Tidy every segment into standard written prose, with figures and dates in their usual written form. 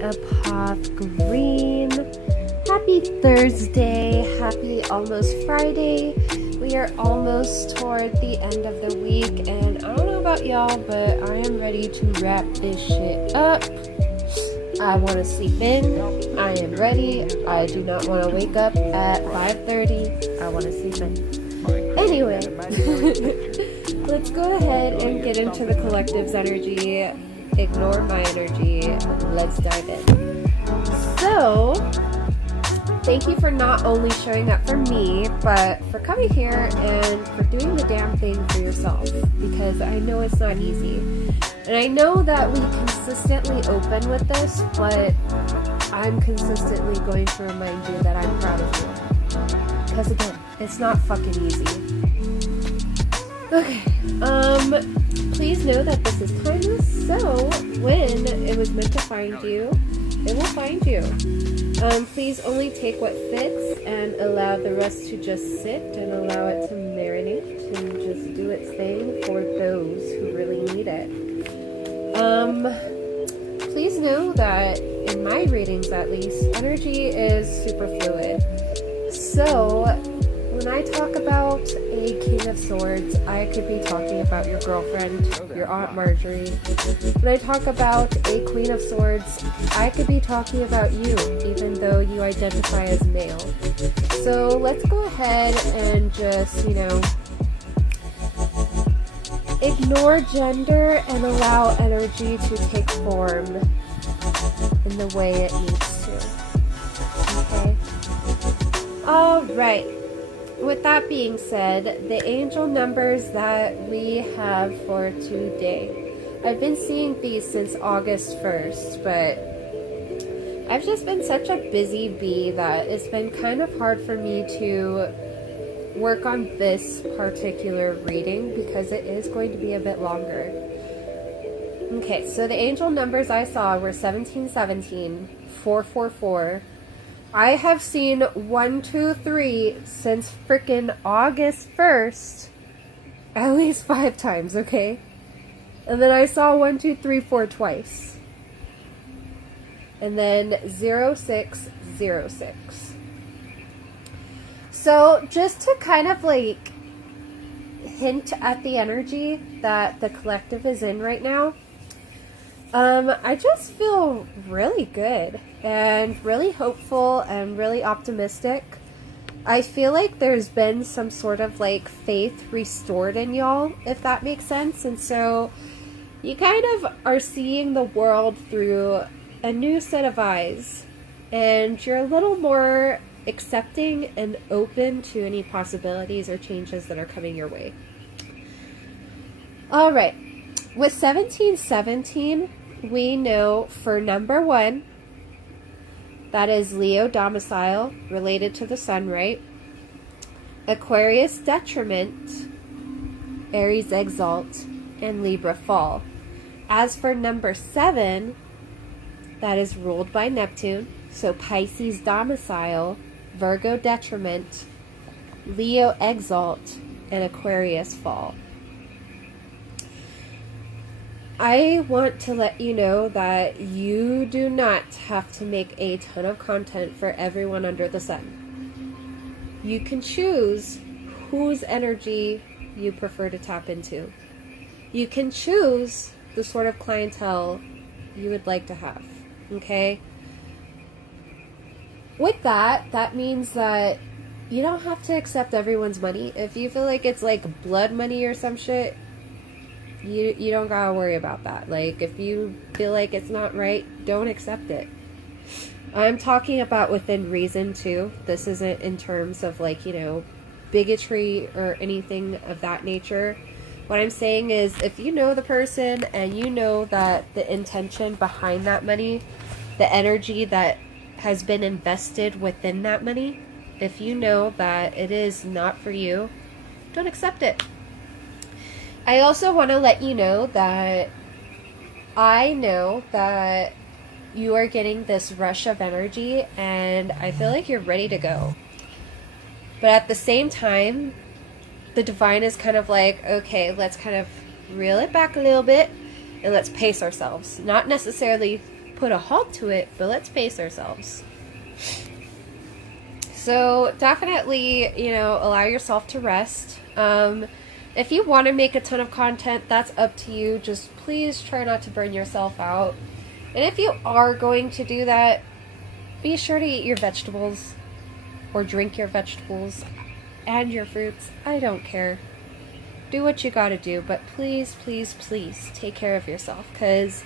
Epoch Green. Happy Thursday, happy almost Friday. We are almost toward the end of the week, and I don't know about y'all, but I am ready to wrap this shit up. I want to sleep in. I am ready. I do not want to wake up at 5:30. I want to sleep in. Anyway, let's go ahead and get into the collective's energy. Ignore my energy. Let's dive in. So, thank you for not only showing up for me, but for coming here and for doing the damn thing for yourself, because I know it's not easy. And I know that we consistently open with this, but I'm consistently going to remind you that I'm proud of you. Because again, it's not fucking easy. Okay, please know that this is timeless, so when it was meant to find you, it will find you. Please only take what fits and allow the rest to just sit and allow it to marinate and just do its thing for those who really need it. Please know that in my readings at least, energy is super fluid. So when I talk about a King of Swords, I could be talking about your girlfriend, your Aunt Marjorie. When I talk about a Queen of Swords, I could be talking about you, even though you identify as male. So let's go ahead and just, ignore gender and allow energy to take form in the way it needs to. Okay? Alright. With that being said, the angel numbers that we have for today. I've been seeing these since August 1st, but I've just been such a busy bee that it's been kind of hard for me to work on this particular reading because it is going to be a bit longer. Okay, so the angel numbers I saw were 1717, 444. I have seen 1, 2, 3 since frickin' August 1st at least 5 times, okay? And then I saw 1, 2, 3, 4 twice. And then 0606. So just to kind of like hint at the energy that the collective is in right now, I just feel really good and really hopeful and really optimistic. I feel like there's been some sort of like faith restored in y'all, if that makes sense. And so you kind of are seeing the world through a new set of eyes, and you're a little more accepting and open to any possibilities or changes that are coming your way. All right. With 1717, we know for number 1, that is Leo domicile, related to the sun, right? Aquarius detriment, Aries exalt, and Libra fall. As for number 7, that is ruled by Neptune, so Pisces domicile, Virgo detriment, Leo exalt, and Aquarius fall. I want to let you know that you do not have to make a ton of content for everyone under the sun. You can choose whose energy you prefer to tap into. You can choose the sort of clientele you would like to have, okay? With that, that means that you don't have to accept everyone's money. If you feel like it's like blood money or some shit, you don't gotta worry about that. Like, if you feel like it's not right, don't accept it. I'm talking about within reason too. This isn't in terms of like, bigotry or anything of that nature. What I'm saying is, if you know the person and you know that the intention behind that money, the energy that has been invested within that money, if you know that it is not for you, don't accept it. I also want to let you know that I know that you are getting this rush of energy and I feel like you're ready to go. But at the same time, the divine is kind of like, okay, let's kind of reel it back a little bit and let's pace ourselves. Not necessarily put a halt to it, but let's pace ourselves. So definitely, you know, allow yourself to rest. If you want to make a ton of content, that's up to you. Just please try not to burn yourself out. And if you are going to do that, be sure to eat your vegetables or drink your vegetables and your fruits. I don't care. Do what you gotta do, but please, please, please take care of yourself, because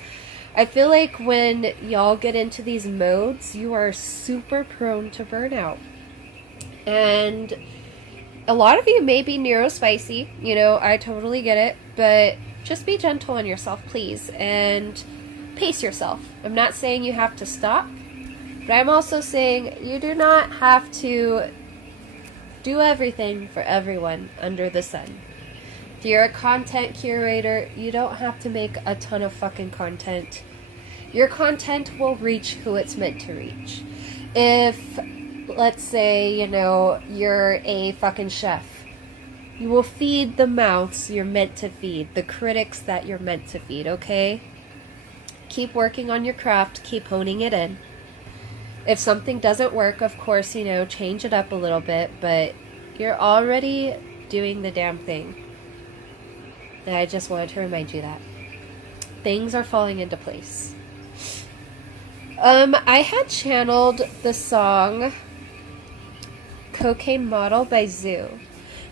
I feel like when y'all get into these modes, you are super prone to burnout. And a lot of you may be neurospicy, you know, I totally get it, but just be gentle on yourself, please, and pace yourself. I'm not saying you have to stop, but I'm also saying you do not have to do everything for everyone under the sun. If you're a content curator, you don't have to make a ton of fucking content. Your content will reach who it's meant to reach. If, let's say, you know, you're a fucking chef, you will feed the mouths you're meant to feed, the critics that you're meant to feed, okay? Keep working on your craft, keep honing it in. If something doesn't work, of course, you know, change it up a little bit, but you're already doing the damn thing. And I just wanted to remind you that. Things are falling into place. I had channeled the song Cocaine Model by Zoo.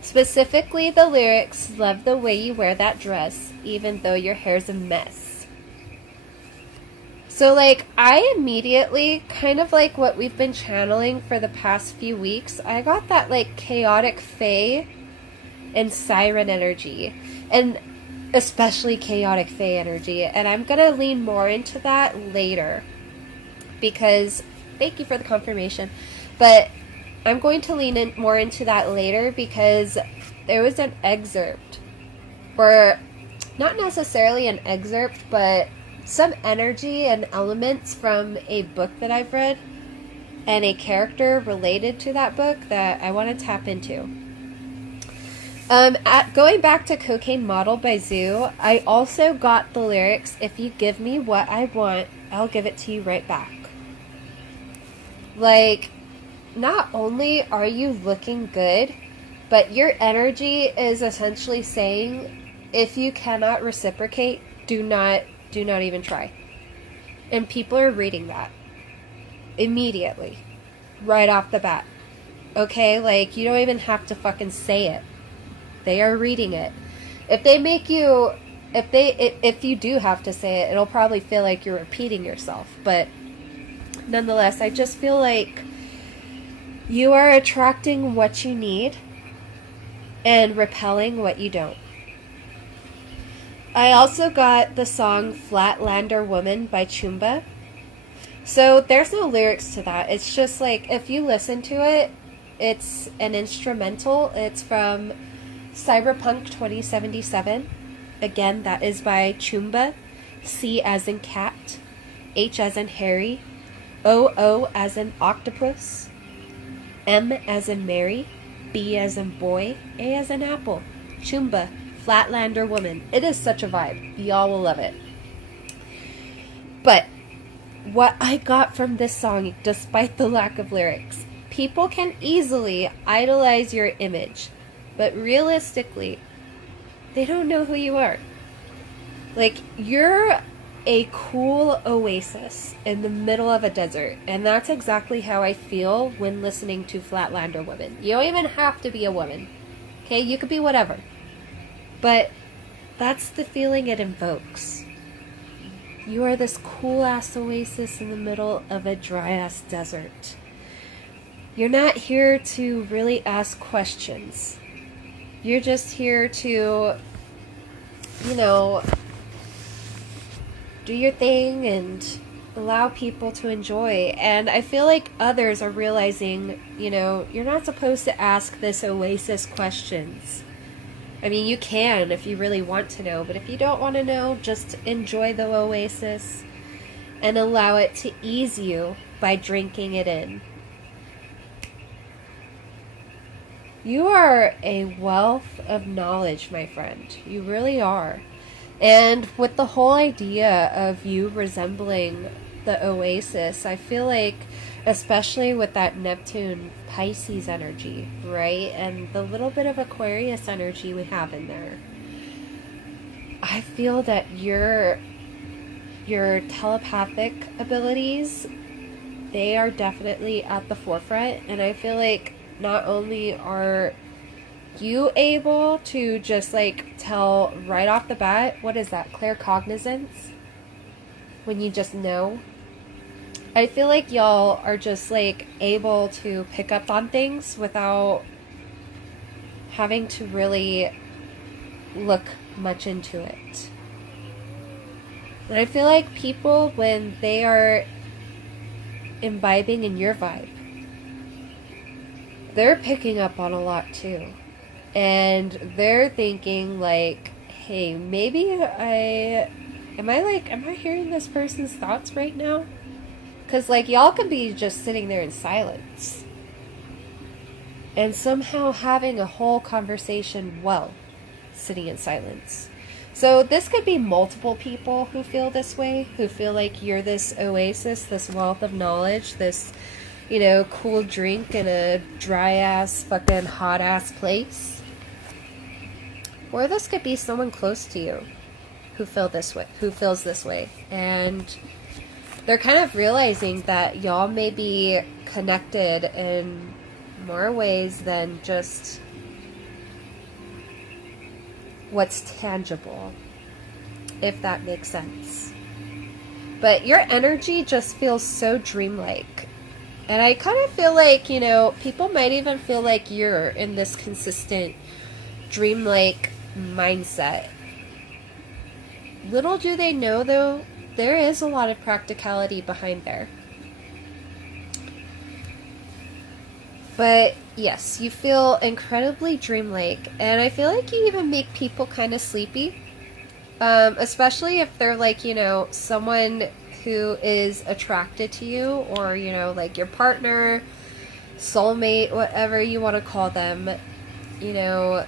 Specifically the lyrics, "Love the way you wear that dress, even though your hair's a mess." So, like, I immediately, kind of like what we've been channeling for the past few weeks, I got that, like, chaotic fae and siren energy. And especially chaotic fae energy. And I'm going to lean more into that later. Because, thank you for the confirmation. But I'm going to lean in more into that later because there was an excerpt. Or, not necessarily an excerpt, but some energy and elements from a book that I've read and a character related to that book that I want to tap into. Going back to Cocaine Model by Zoo, I also got the lyrics, "If you give me what I want, I'll give it to you right back." Like, not only are you looking good, but your energy is essentially saying, if you cannot reciprocate, do not even try. And people are reading that immediately, right off the bat. Okay, like, you don't even have to fucking say it. They are reading it. If they make you, if you do have to say it, it'll probably feel like you're repeating yourself. But nonetheless, I just feel like you are attracting what you need and repelling what you don't. I also got the song Flatlander Woman by Chumba. So there's no lyrics to that. It's just like, if you listen to it, it's an instrumental. It's from Cyberpunk 2077. Again, that is by Chumba. C as in cat, H as in Harry, O as in octopus, M as in Mary, B as in boy, A as in apple. Chumba, Flatlander Woman. It is such a vibe. Y'all will love it. But what I got from this song, despite the lack of lyrics, people can easily idolize your image, but realistically, they don't know who you are. Like, you're a cool oasis in the middle of a desert, and that's exactly how I feel when listening to Flatlander Woman. You don't even have to be a woman. Okay, you could be whatever. But that's the feeling it invokes. You are this cool-ass oasis in the middle of a dry-ass desert. You're not here to really ask questions. You're just here to, you know, do your thing and allow people to enjoy. And I feel like others are realizing, you know, you're not supposed to ask this oasis questions. I mean, you can if you really want to know, but if you don't want to know, just enjoy the oasis and allow it to ease you by drinking it in. You are a wealth of knowledge, my friend. You really are. And with the whole idea of you resembling the oasis, I feel like, especially with that Neptune Pisces energy, right? And the little bit of Aquarius energy we have in there. I feel that your telepathic abilities, they are definitely at the forefront. And I feel like not only are you able to just like tell right off the bat, what is that, claircognizance? When you just know. I feel like y'all are just like able to pick up on things without having to really look much into it. And I feel like people, when they are imbibing in your vibe, they're picking up on a lot too. And they're thinking like, hey, maybe am I hearing this person's thoughts right now? Because like y'all could be just sitting there in silence and somehow having a whole conversation while sitting in silence. So this could be multiple people who feel this way, who feel like you're this oasis, this wealth of knowledge, this, you know, cool drink in a dry ass, fucking hot ass place. Or this could be someone close to you who feels this way. And they're kind of realizing that y'all may be connected in more ways than just what's tangible, if that makes sense. But your energy just feels so dreamlike. And I kind of feel like, you know, people might even feel like you're in this consistent dreamlike mindset. Little do they know, though, there is a lot of practicality behind there. But yes, you feel incredibly dreamlike, and I feel like you even make people kind of sleepy, especially if they're like, you know, someone who is attracted to you, or, you know, like your partner, soulmate, whatever you want to call them, you know,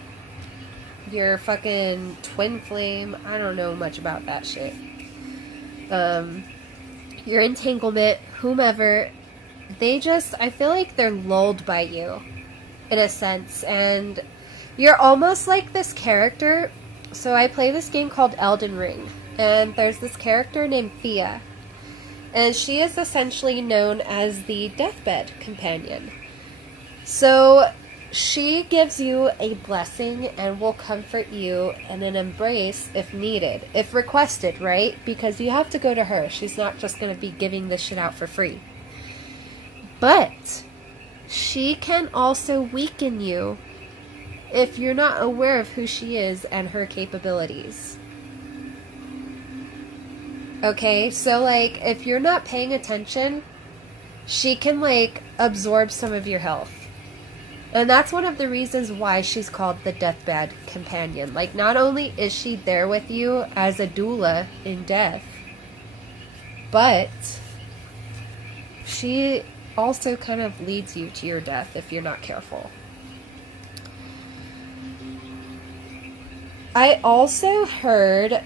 your fucking twin flame. I don't know much about that shit. Your entanglement, whomever, I feel like they're lulled by you, in a sense, and you're almost like this character. So I play this game called Elden Ring, and there's this character named Thea, and she is essentially known as the deathbed companion. So she gives you a blessing and will comfort you in an embrace if needed, if requested, right? Because you have to go to her. She's not just going to be giving this shit out for free. But she can also weaken you if you're not aware of who she is and her capabilities. Okay, so like if you're not paying attention, she can like absorb some of your health. And that's one of the reasons why she's called the deathbed companion. Like, not only is she there with you as a doula in death, but she also kind of leads you to your death if you're not careful. I also heard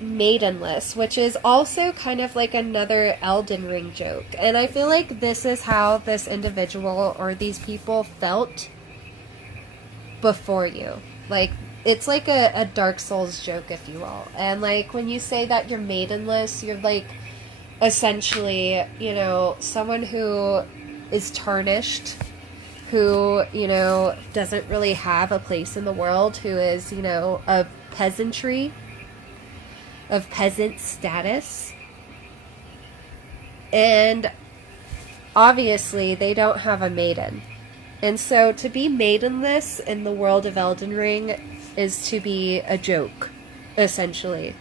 maidenless, which is also kind of like another Elden Ring joke. And I feel like this is how this individual or these people felt before you. Like, it's like a Dark Souls joke, if you will. And like when you say that you're maidenless, you're like essentially, you know, someone who is tarnished, who, you know, doesn't really have a place in the world, who is, you know, of peasantry, of peasant status. And obviously they don't have a maiden. And so to be maidenless in the world of Elden Ring is to be a joke, essentially.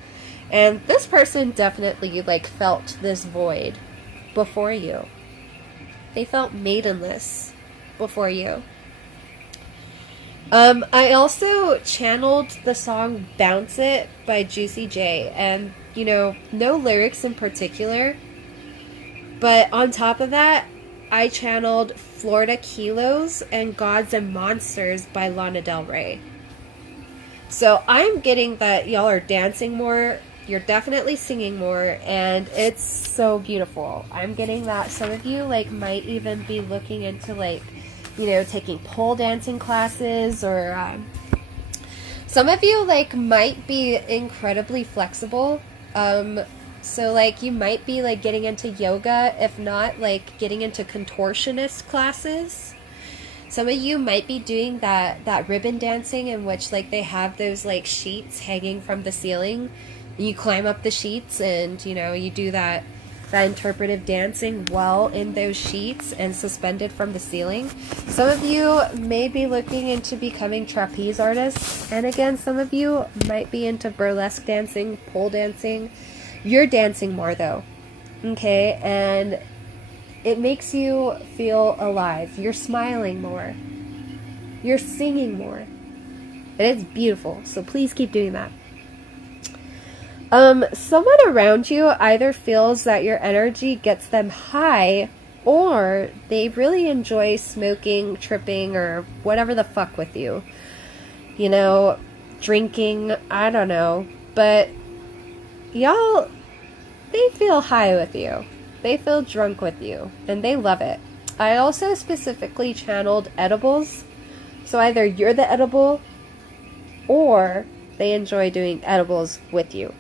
And this person definitely like felt this void before you. They felt maidenless before you. I also channeled the song Bounce It by Juicy J, and, you know, no lyrics in particular, but on top of that, I channeled Florida Kilos and Gods and Monsters by Lana Del Rey. So I'm getting that y'all are dancing more. You're definitely singing more, and it's so beautiful. I'm getting that some of you like might even be looking into like, you know, taking pole dancing classes, or some of you like might be incredibly flexible. So like you might be like getting into yoga, if not like getting into contortionist classes. Some of you might be doing that ribbon dancing, in which like they have those like sheets hanging from the ceiling. You climb up the sheets and, you know, you do that interpretive dancing while in those sheets and suspended from the ceiling. Some of you may be looking into becoming trapeze artists. And again, some of you might be into burlesque dancing, pole dancing. You're dancing more though. Okay? And it makes you feel alive. You're smiling more. You're singing more. And it's beautiful. So please keep doing that. Someone around you either feels that your energy gets them high, or they really enjoy smoking, tripping, or whatever the fuck with you. You know, drinking, I don't know. But y'all, they feel high with you. They feel drunk with you, and they love it. I also specifically channeled edibles. So either you're the edible, or they enjoy doing edibles with you.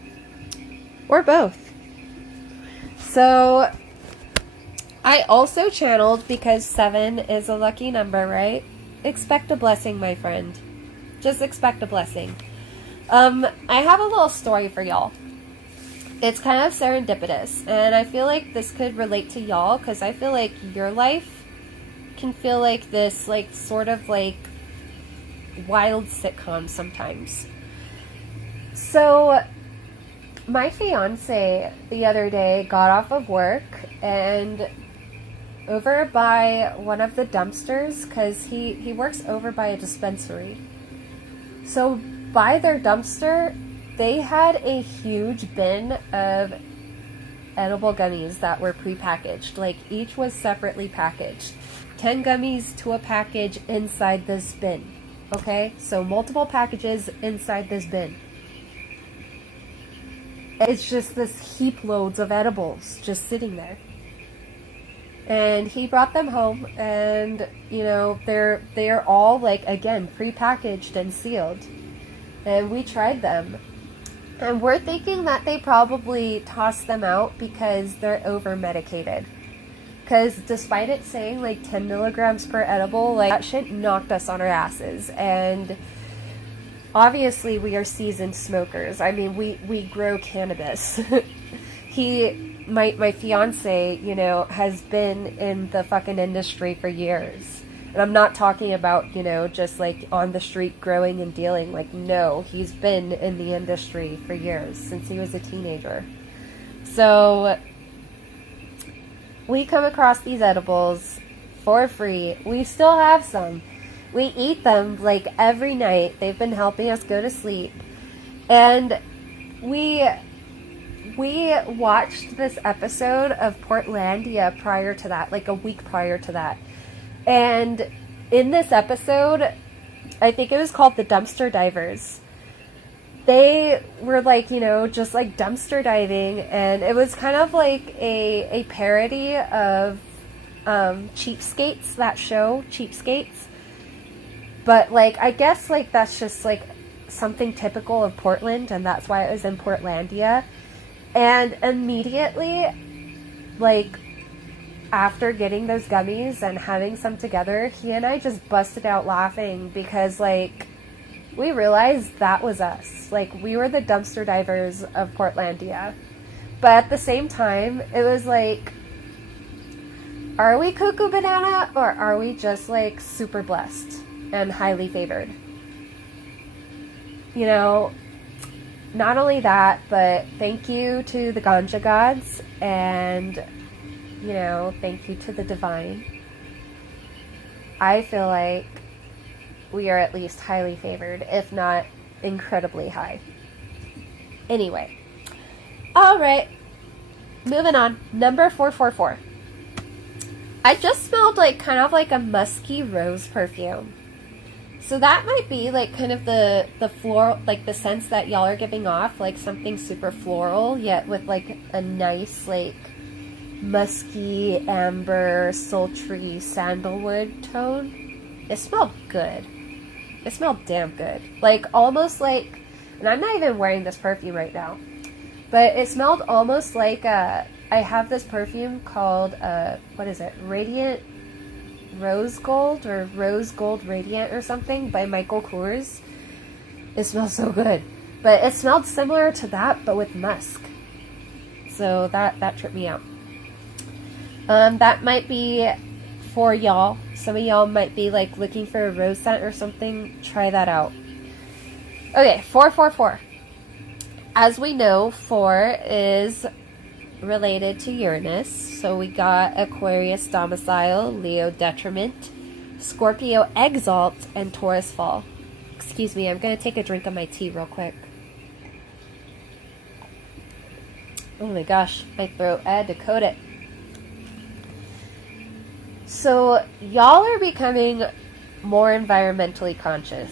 Or both. So I also channeled, because 7 is a lucky number, right? Expect a blessing, my friend. Just expect a blessing. I have a little story for y'all. It's kind of serendipitous, and I feel like this could relate to y'all, because I feel like your life can feel like this, like, sort of like wild sitcom sometimes. So my fiance the other day got off of work and over by one of the dumpsters, because he works over by a dispensary. So by their dumpster, they had a huge bin of edible gummies that were prepackaged. Like, each was separately packaged. 10 gummies to a package inside this bin. Okay? So multiple packages inside this bin. It's just this heap loads of edibles just sitting there. And he brought them home, and, you know, they're all, like, again, prepackaged and sealed. And we tried them. And we're thinking that they probably tossed them out because they're over-medicated. Because despite it saying, like, 10 milligrams per edible, like, that shit knocked us on our asses. And obviously, we are seasoned smokers. I mean, we grow cannabis. My fiance, you know, has been in the fucking industry for years. And I'm not talking about, you know, just like on the street growing and dealing. Like, no, he's been in the industry for years, since he was a teenager. So we come across these edibles for free. We still have some. We eat them like every night. They've been helping us go to sleep. And we watched this episode of Portlandia prior to that, like a week prior to that. And in this episode, I think it was called The Dumpster Divers. They were like, you know, just like dumpster diving, and it was kind of like a parody of Cheapskates, that show, Cheapskates. But, like, I guess, like, that's just, like, something typical of Portland, and that's why it was in Portlandia. And immediately, like, after getting those gummies and having some together, he and I just busted out laughing because, like, we realized that was us. Like, we were the dumpster divers of Portlandia. But at the same time, it was like, are we cuckoo banana, or are we just, like, super blessed and highly favored? You know, not only that, but thank you to the ganja gods, and, you know, thank you to the divine. I feel like we are at least highly favored, if not incredibly high. Anyway. Alright. Moving on. Number 444. I just smelled like kind of like a musky rose perfume. So that might be like kind of the floral, like the sense that y'all are giving off, like something super floral, yet with like a nice like musky, amber, sultry, sandalwood tone. It smelled good. It smelled damn good. Like almost like, and I'm not even wearing this perfume right now, but it smelled almost like I have this perfume called what is it? Radiant Rose Gold or Rose Gold Radiant or something by Michael Kors. It smells so good. But it smelled similar to that but with musk. So that tripped me out. That might be for y'all. Some of y'all might be like looking for a rose scent or something. Try that out. Okay, 444. As we know, 4 is related to Uranus. So we got Aquarius domicile, Leo detriment, Scorpio exalt, and Taurus fall. Excuse me, I'm going to take a drink of my tea real quick. Oh my gosh, my throat. I had to coat it. So y'all are becoming more environmentally conscious.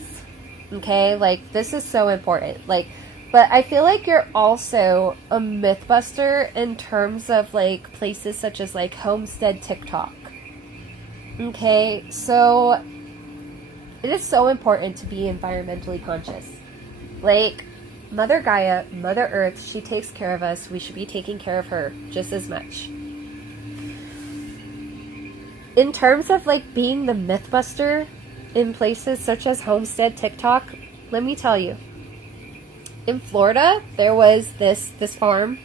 Okay? Like, this is so important. Like, but I feel like you're also a mythbuster in terms of like places such as like Homestead TikTok. Okay, so it is so important to be environmentally conscious. Like Mother Gaia, Mother Earth, she takes care of us. We should be taking care of her just as much. In terms of like being the mythbuster in places such as Homestead TikTok, let me tell you. In Florida, there was this farm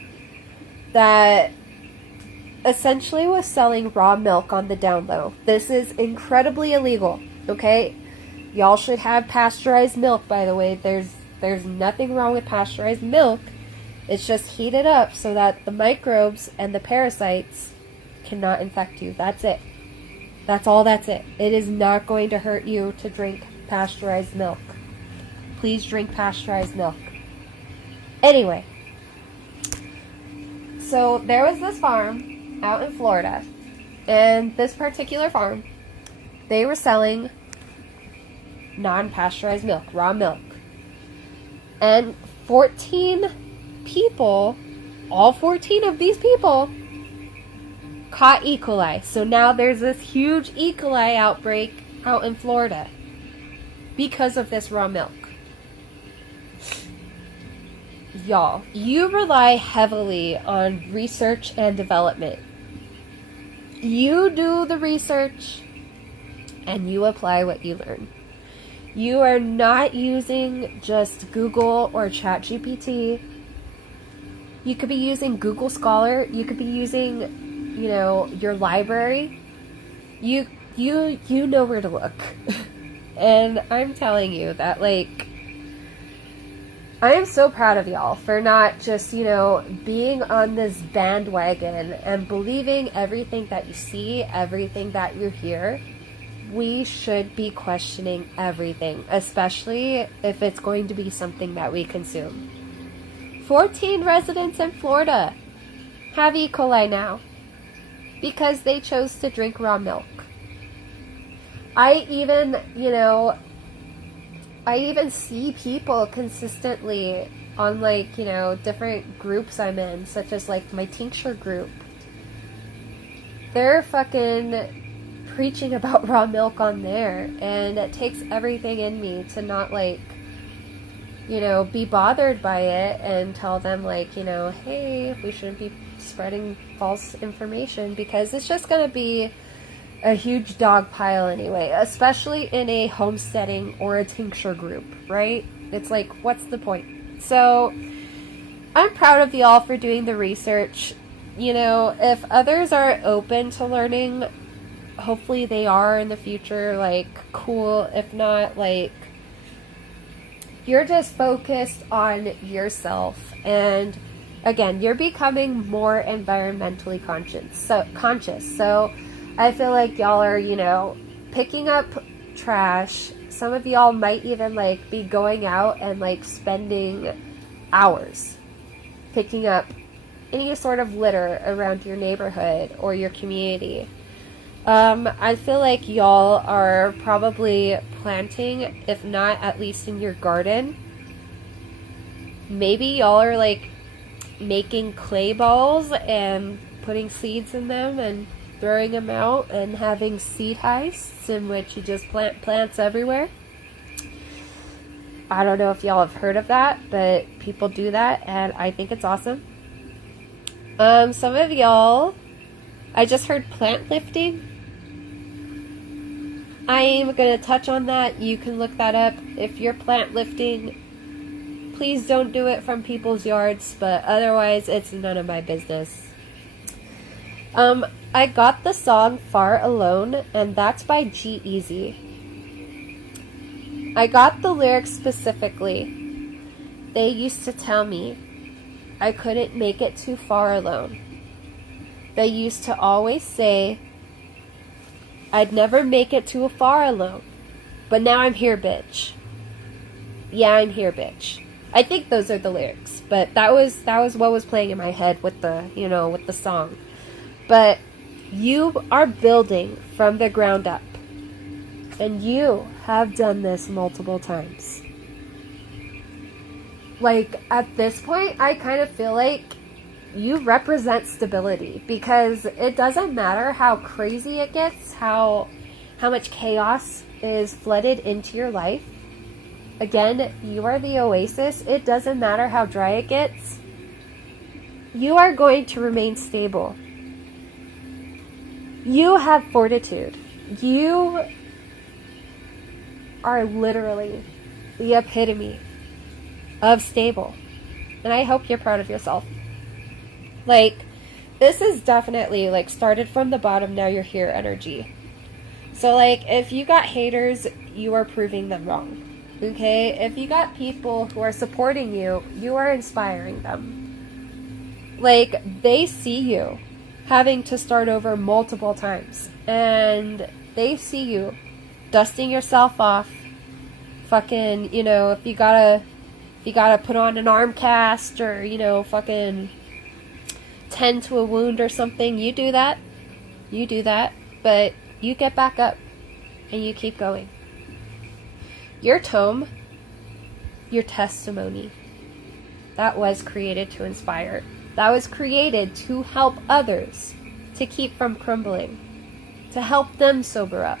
that essentially was selling raw milk on the down low. This is incredibly illegal, okay? Y'all should have pasteurized milk, by the way. There's nothing wrong with pasteurized milk. It's just heated up so that the microbes and the parasites cannot infect you. That's it. That's all that's it. It is not going to hurt you to drink pasteurized milk. Please drink pasteurized milk. Anyway, so there was this farm out in Florida, and this particular farm, they were selling non-pasteurized milk, raw milk. And 14 people, all 14 of these people, caught E. coli. So now there's this huge E. coli outbreak out in Florida because of this raw milk. Y'all, you rely heavily on research and development. You do the research and you apply what you learn. You are not using just Google or ChatGPT. You could be using Google Scholar. You could be using, you know, your library. You know where to look. And I'm telling you that, like, I am so proud of y'all for not just, you know, being on this bandwagon and believing everything that you see, everything that you hear. We should be questioning everything, especially if it's going to be something that we consume. 14 residents in Florida have E. coli now because they chose to drink raw milk. I even see people consistently on, like, you know, different groups I'm in, such as like my tincture group. They're fucking preaching about raw milk on there, and it takes everything in me to not, like, you know, be bothered by it and tell them, like, you know, hey, we shouldn't be spreading false information, because it's just going to be a huge dog pile anyway, especially in a homesteading or a tincture group, right? It's like, what's the point? So I'm proud of y'all for doing the research. You know, if others are open to learning, hopefully they are in the future, like, cool. If not, like, you're just focused on yourself, and again, you're becoming more environmentally conscious. So I feel like y'all are, you know, picking up trash. Some of y'all might even, like, be going out and, like, spending hours picking up any sort of litter around your neighborhood or your community. I feel like y'all are probably planting, if not at least in your garden. Maybe y'all are like making clay balls and putting seeds in them and throwing them out and having seed heists in which you just plant plants everywhere. I don't know if y'all have heard of that, but people do that and I think it's awesome. Some of y'all, I just heard plant lifting. I'm going to touch on that. You can look that up. If you're plant lifting, please don't do it from people's yards, but otherwise it's none of my business. I got the song Far Alone, and that's by G-Eazy. I got the lyrics specifically. They used to tell me I couldn't make it too far alone. They used to always say I'd never make it too far alone. But now I'm here, bitch. Yeah, I'm here, bitch. I think those are the lyrics, but that was what was playing in my head with the, with the song. But you are building from the ground up. And you have done this multiple times. Like, at this point, I kind of feel like you represent stability, because it doesn't matter how crazy it gets, how much chaos is flooded into your life. Again, you are the oasis. It doesn't matter how dry it gets. You are going to remain stable. You have fortitude. You are literally the epitome of stable. And I hope you're proud of yourself. Like, this is definitely, like, started from the bottom, now you're here energy. So, like, if you got haters, you are proving them wrong. Okay? If you got people who are supporting you, you are inspiring them. Like, they see you having to start over multiple times. And they see you dusting yourself off. Fucking, if you gotta put on an arm cast or, fucking tend to a wound or something, you do that. You do that. But you get back up and you keep going. Your tome, your testimony, that was created to inspire. That was created to help others to keep from crumbling, to help them sober up,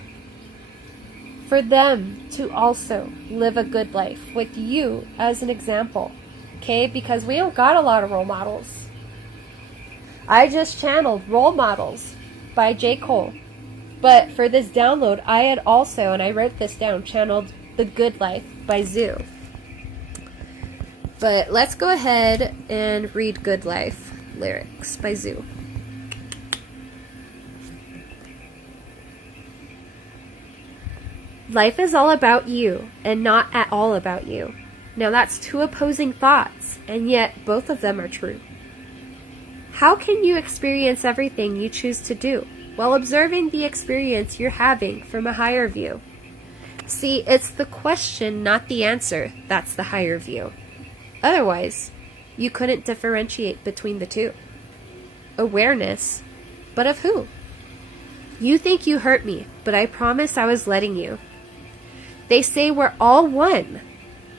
for them to also live a good life with you as an example. Okay? Because we don't got a lot of role models. I just channeled Role Models by J. Cole. But for this download, I had also, and I wrote this down, channeled The Good Life by Zoo. But let's go ahead and read Good Life lyrics by Zoo. Life is all about you and not at all about you. Now that's two opposing thoughts, and yet both of them are true. How can you experience everything you choose to do while observing the experience you're having from a higher view? See, it's the question, not the answer, that's the higher view. Otherwise, you couldn't differentiate between the two. Awareness, but of who? You think you hurt me, but I promise I was letting you. They say we're all one,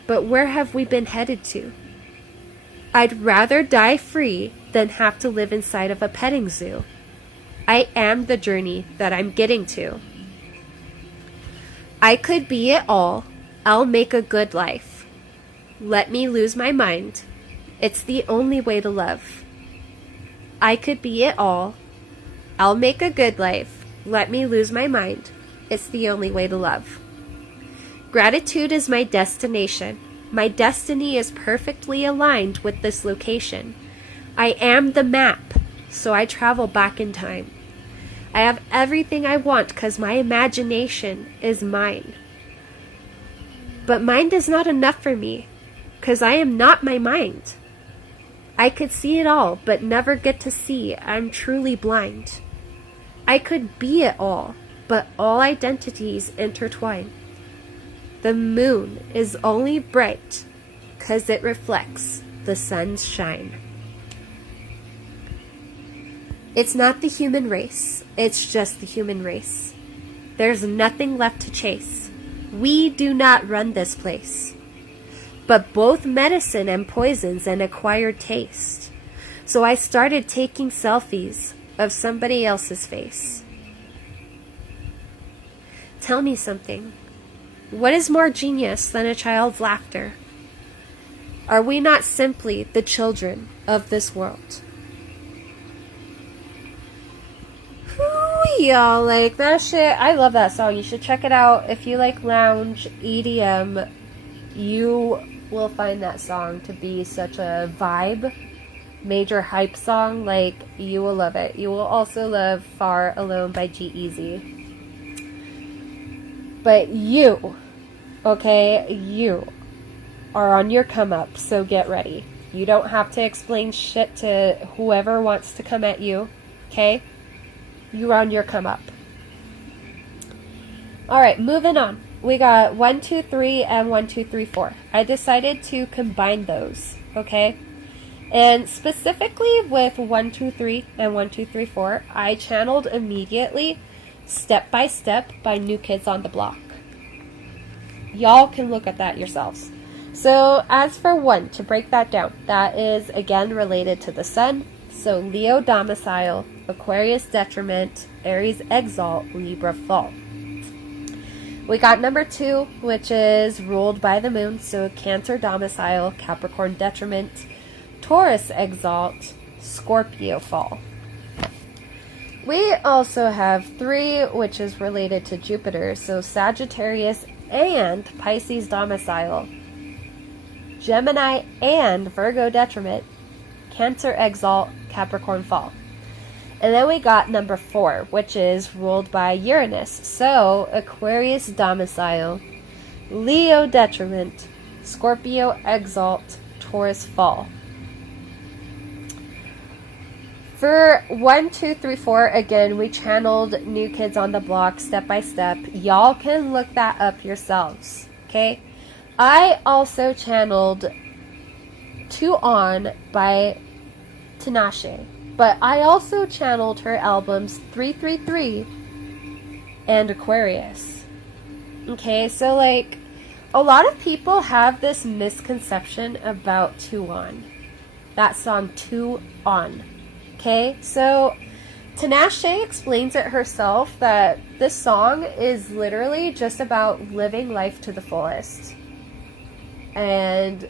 but where have we been headed to? I'd rather die free than have to live inside of a petting zoo. I am the journey that I'm getting to. I could be it all. I'll make a good life. Let me lose my mind. It's the only way to love. I could be it all. I'll make a good life. Let me lose my mind. It's the only way to love. Gratitude is my destination. My destiny is perfectly aligned with this location. I am the map, so I travel back in time. I have everything I want because my imagination is mine. But mind is not enough for me, because I am not my mind. I could see it all, but never get to see I'm truly blind. I could be it all, but all identities intertwine. The moon is only bright because it reflects the sun's shine. It's not the human race. It's just the human race. There's nothing left to chase. We do not run this place. But both medicine and poison's an acquired taste. So I started taking selfies of somebody else's face. Tell me something. What is more genius than a child's laughter? Are we not simply the children of this world? Whew, y'all, like that shit. I love that song. You should check it out. If you like lounge, EDM, you will find that song to be such a vibe, major hype song. Like, you will love it. You will also love Far Alone by G-Eazy. But you, okay, you are on your come up, so get ready. You don't have to explain shit to whoever wants to come at you, okay? You're on your come up. Alright, moving on. We got 1, 2, 3, and 1, 2, 3, 4. I decided to combine those, okay? And specifically with 1, 2, 3, and 1, 2, 3, 4, I channeled immediately Step by Step by New Kids on the Block. Y'all can look at that yourselves. So as for 1, to break that down, that is again related to the sun. So Leo domicile, Aquarius detriment, Aries exalt, Libra fall. We got number 2, which is ruled by the moon. So Cancer domicile, Capricorn detriment, Taurus exalt, Scorpio fall. We also have 3, which is related to Jupiter. So Sagittarius and Pisces domicile, Gemini and Virgo detriment, Cancer exalt, Capricorn fall. And then we got number 4, which is ruled by Uranus. So Aquarius domicile, Leo detriment, Scorpio exalt, Taurus fall. For 1, 2, 3, 4, again, we channeled New Kids on the Block, Step by Step. Y'all can look that up yourselves, okay? I also channeled 2 On by Tinashe, but I also channeled her albums 333 and Aquarius. Okay, so like, a lot of people have this misconception about 2 On. That song, 2 On. Okay, so Tinashe explains it herself that this song is literally just about living life to the fullest and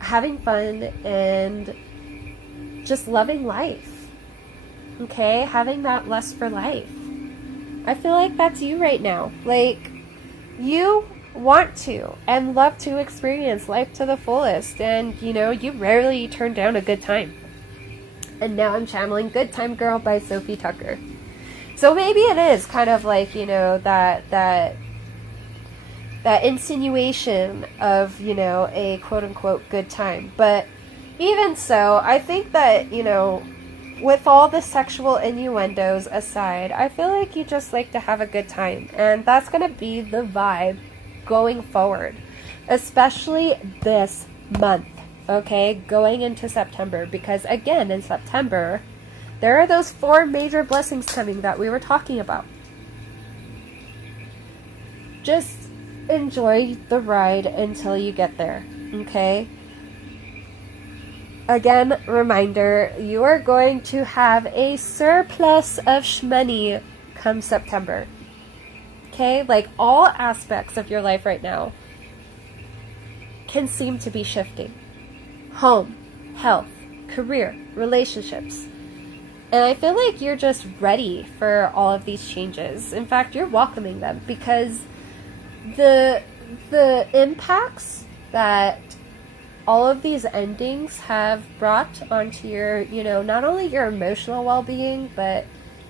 having fun and just loving life. Okay, having that lust for life. I feel like that's you right now. Like, you want to and love to experience life to the fullest, and you know, you rarely turn down a good time. And now I'm channeling Good Time Girl by Sophie Tucker. So maybe it is kind of like, you know, that insinuation of, you know, a quote-unquote good time. But even so, I think that, you know, with all the sexual innuendos aside, I feel like you just like to have a good time. And that's going to be the vibe going forward. Especially this month. Okay, going into September, because again, in September, there are those 4 major blessings coming that we were talking about. Just enjoy the ride until you get there, okay? Again, reminder, you are going to have a surplus of shmoney come September. Okay, like all aspects of your life right now can seem to be shifting. Home, health, career, relationships. And I feel like you're just ready for all of these changes. In fact, you're welcoming them because the impacts that all of these endings have brought onto your, you know, not only your emotional well-being, but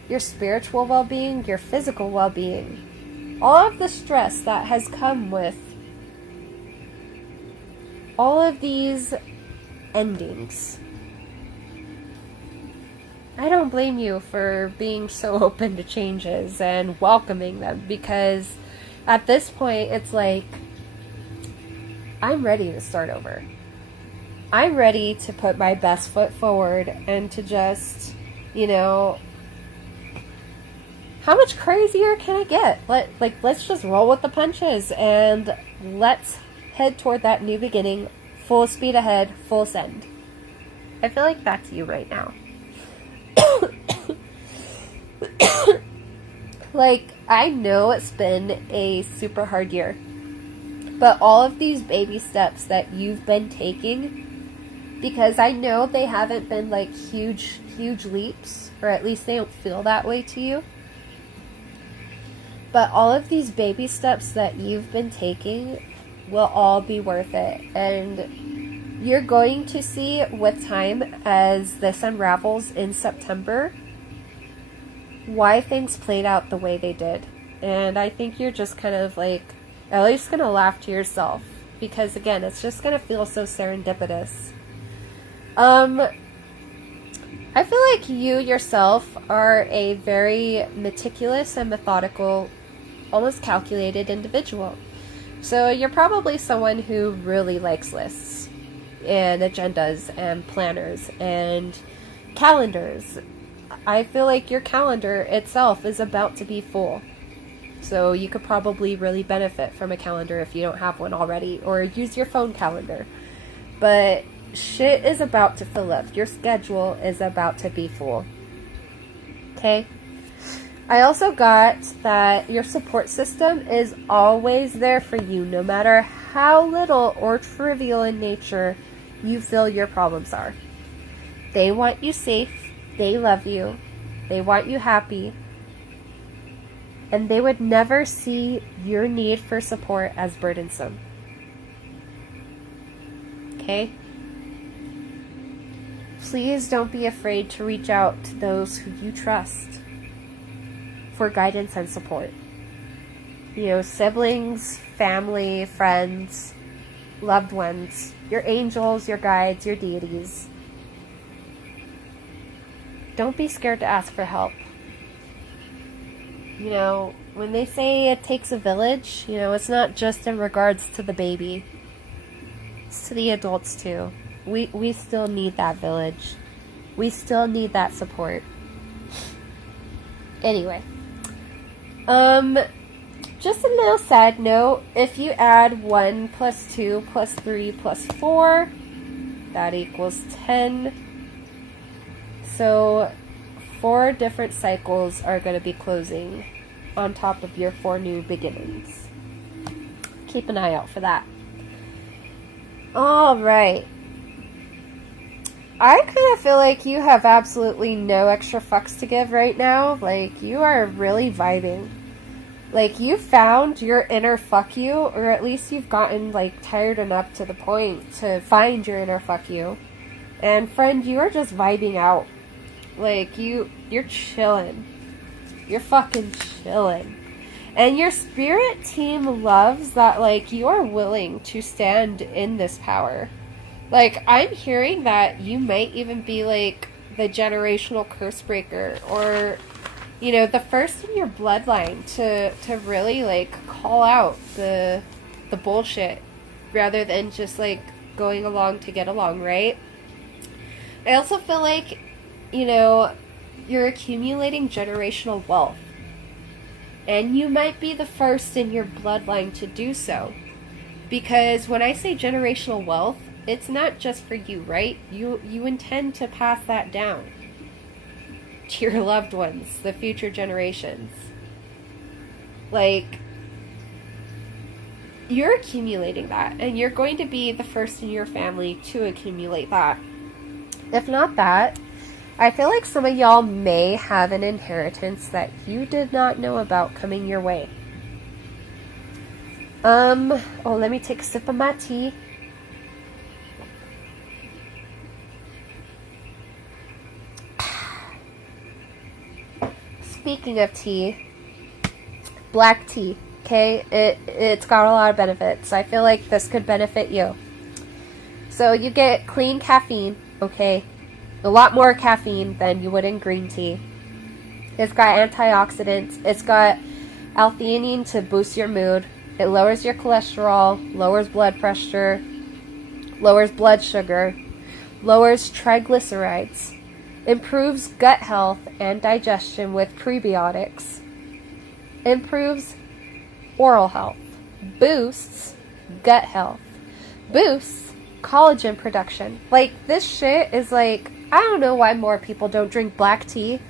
your spiritual well-being, your physical well-being. All of the stress that has come with all of these endings. I don't blame you for being so open to changes and welcoming them, because at this point it's like, I'm ready to start over. I'm ready to put my best foot forward and to just You know, how much crazier can it get? Let's just roll with the punches and let's head toward that new beginning, full speed ahead, full send. I feel like that's you right now. Like, I know it's been a super hard year, but all of these baby steps that you've been taking, because I know they haven't been like huge leaps, or at least they don't feel that way to you, but all of these baby steps that you've been taking will all be worth it. And you're going to see with time, as this unravels in September, why things played out the way they did. And I think you're just kind of like, at least gonna laugh to yourself, because again, it's just gonna feel so serendipitous. I feel like you yourself are a very meticulous and methodical, almost calculated individual. So you're probably someone who really likes lists and agendas and planners and calendars. I feel like your calendar itself is about to be full. So you could probably really benefit from a calendar if you don't have one already, or use your phone calendar. But shit is about to fill up. Your schedule is about to be full. Okay? I also got that your support system is always there for you, no matter how little or trivial in nature you feel your problems are. They want you safe. They love you. They want you happy. And they would never see your need for support as burdensome. Okay? Please don't be afraid to reach out to those who you trust for guidance and support. You know, siblings, family, friends, loved ones, your angels, your guides, your deities. Don't be scared to ask for help. You know, when they say it takes a village, you know, it's not just in regards to the baby. It's to the adults too. We still need that village. We still need that support. Anyway. Just a little side note. If you add 1 plus 2 plus 3 plus 4, that equals 10. So 4 different cycles are going to be closing on top of your 4 new beginnings. Keep an eye out for that. Alright. I kind of feel like you have absolutely no extra fucks to give right now. Like, you are really vibing. Like, you found your inner fuck you, or at least you've gotten, like, tired enough to the point to find your inner fuck you. And friend, you are just vibing out. Like, you're chilling. You're fucking chilling. And your spirit team loves that, like, you are willing to stand in this power. Like, I'm hearing that you might even be, like, the generational curse breaker, or, you know, the first in your bloodline to really, like, call out the bullshit, rather than just, like, going along to get along, right? I also feel like, you know, you're accumulating generational wealth. And you might be the first in your bloodline to do so. Because when I say generational wealth, it's not just for you, right? You intend to pass that down to your loved ones, the future generations. Like, you're accumulating that, and you're going to be the first in your family to accumulate that. If not that, I feel like some of y'all may have an inheritance that you did not know about coming your way. Oh, let me take a sip of my tea. Speaking of tea, black tea, okay? It's got a lot of benefits. I feel like this could benefit you. So you get clean caffeine, okay? A lot more caffeine than you would in green tea. It's got antioxidants. It's got L-theanine to boost your mood. It lowers your cholesterol, lowers blood pressure, lowers blood sugar, lowers triglycerides. improves gut health and digestion with prebiotics, improves oral health, boosts gut health, boosts collagen production. Like, this shit is like, I don't know why more people don't drink black tea.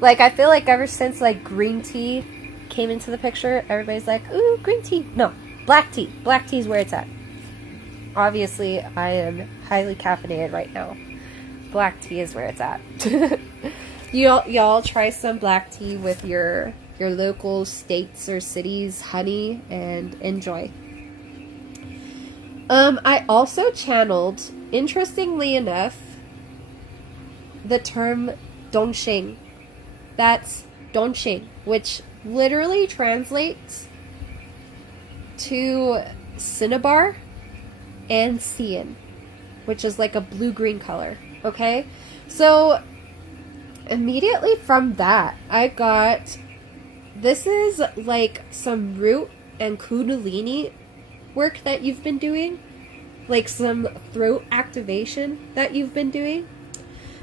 Like, I feel like ever since, like, green tea came into the picture, everybody's like, ooh, green tea. No, black tea. Black tea is where it's at. Obviously, I am highly caffeinated right now. Black tea is where it's at. Y'all try some black tea with your local states or cities honey and enjoy. I also channeled, interestingly enough, the term dongxing. That's dongxing, which literally translates to cinnabar and cyan, which is like a blue-green color. Okay? So, immediately from that, I got, this is like some root and kundalini work that you've been doing. Like some throat activation that you've been doing.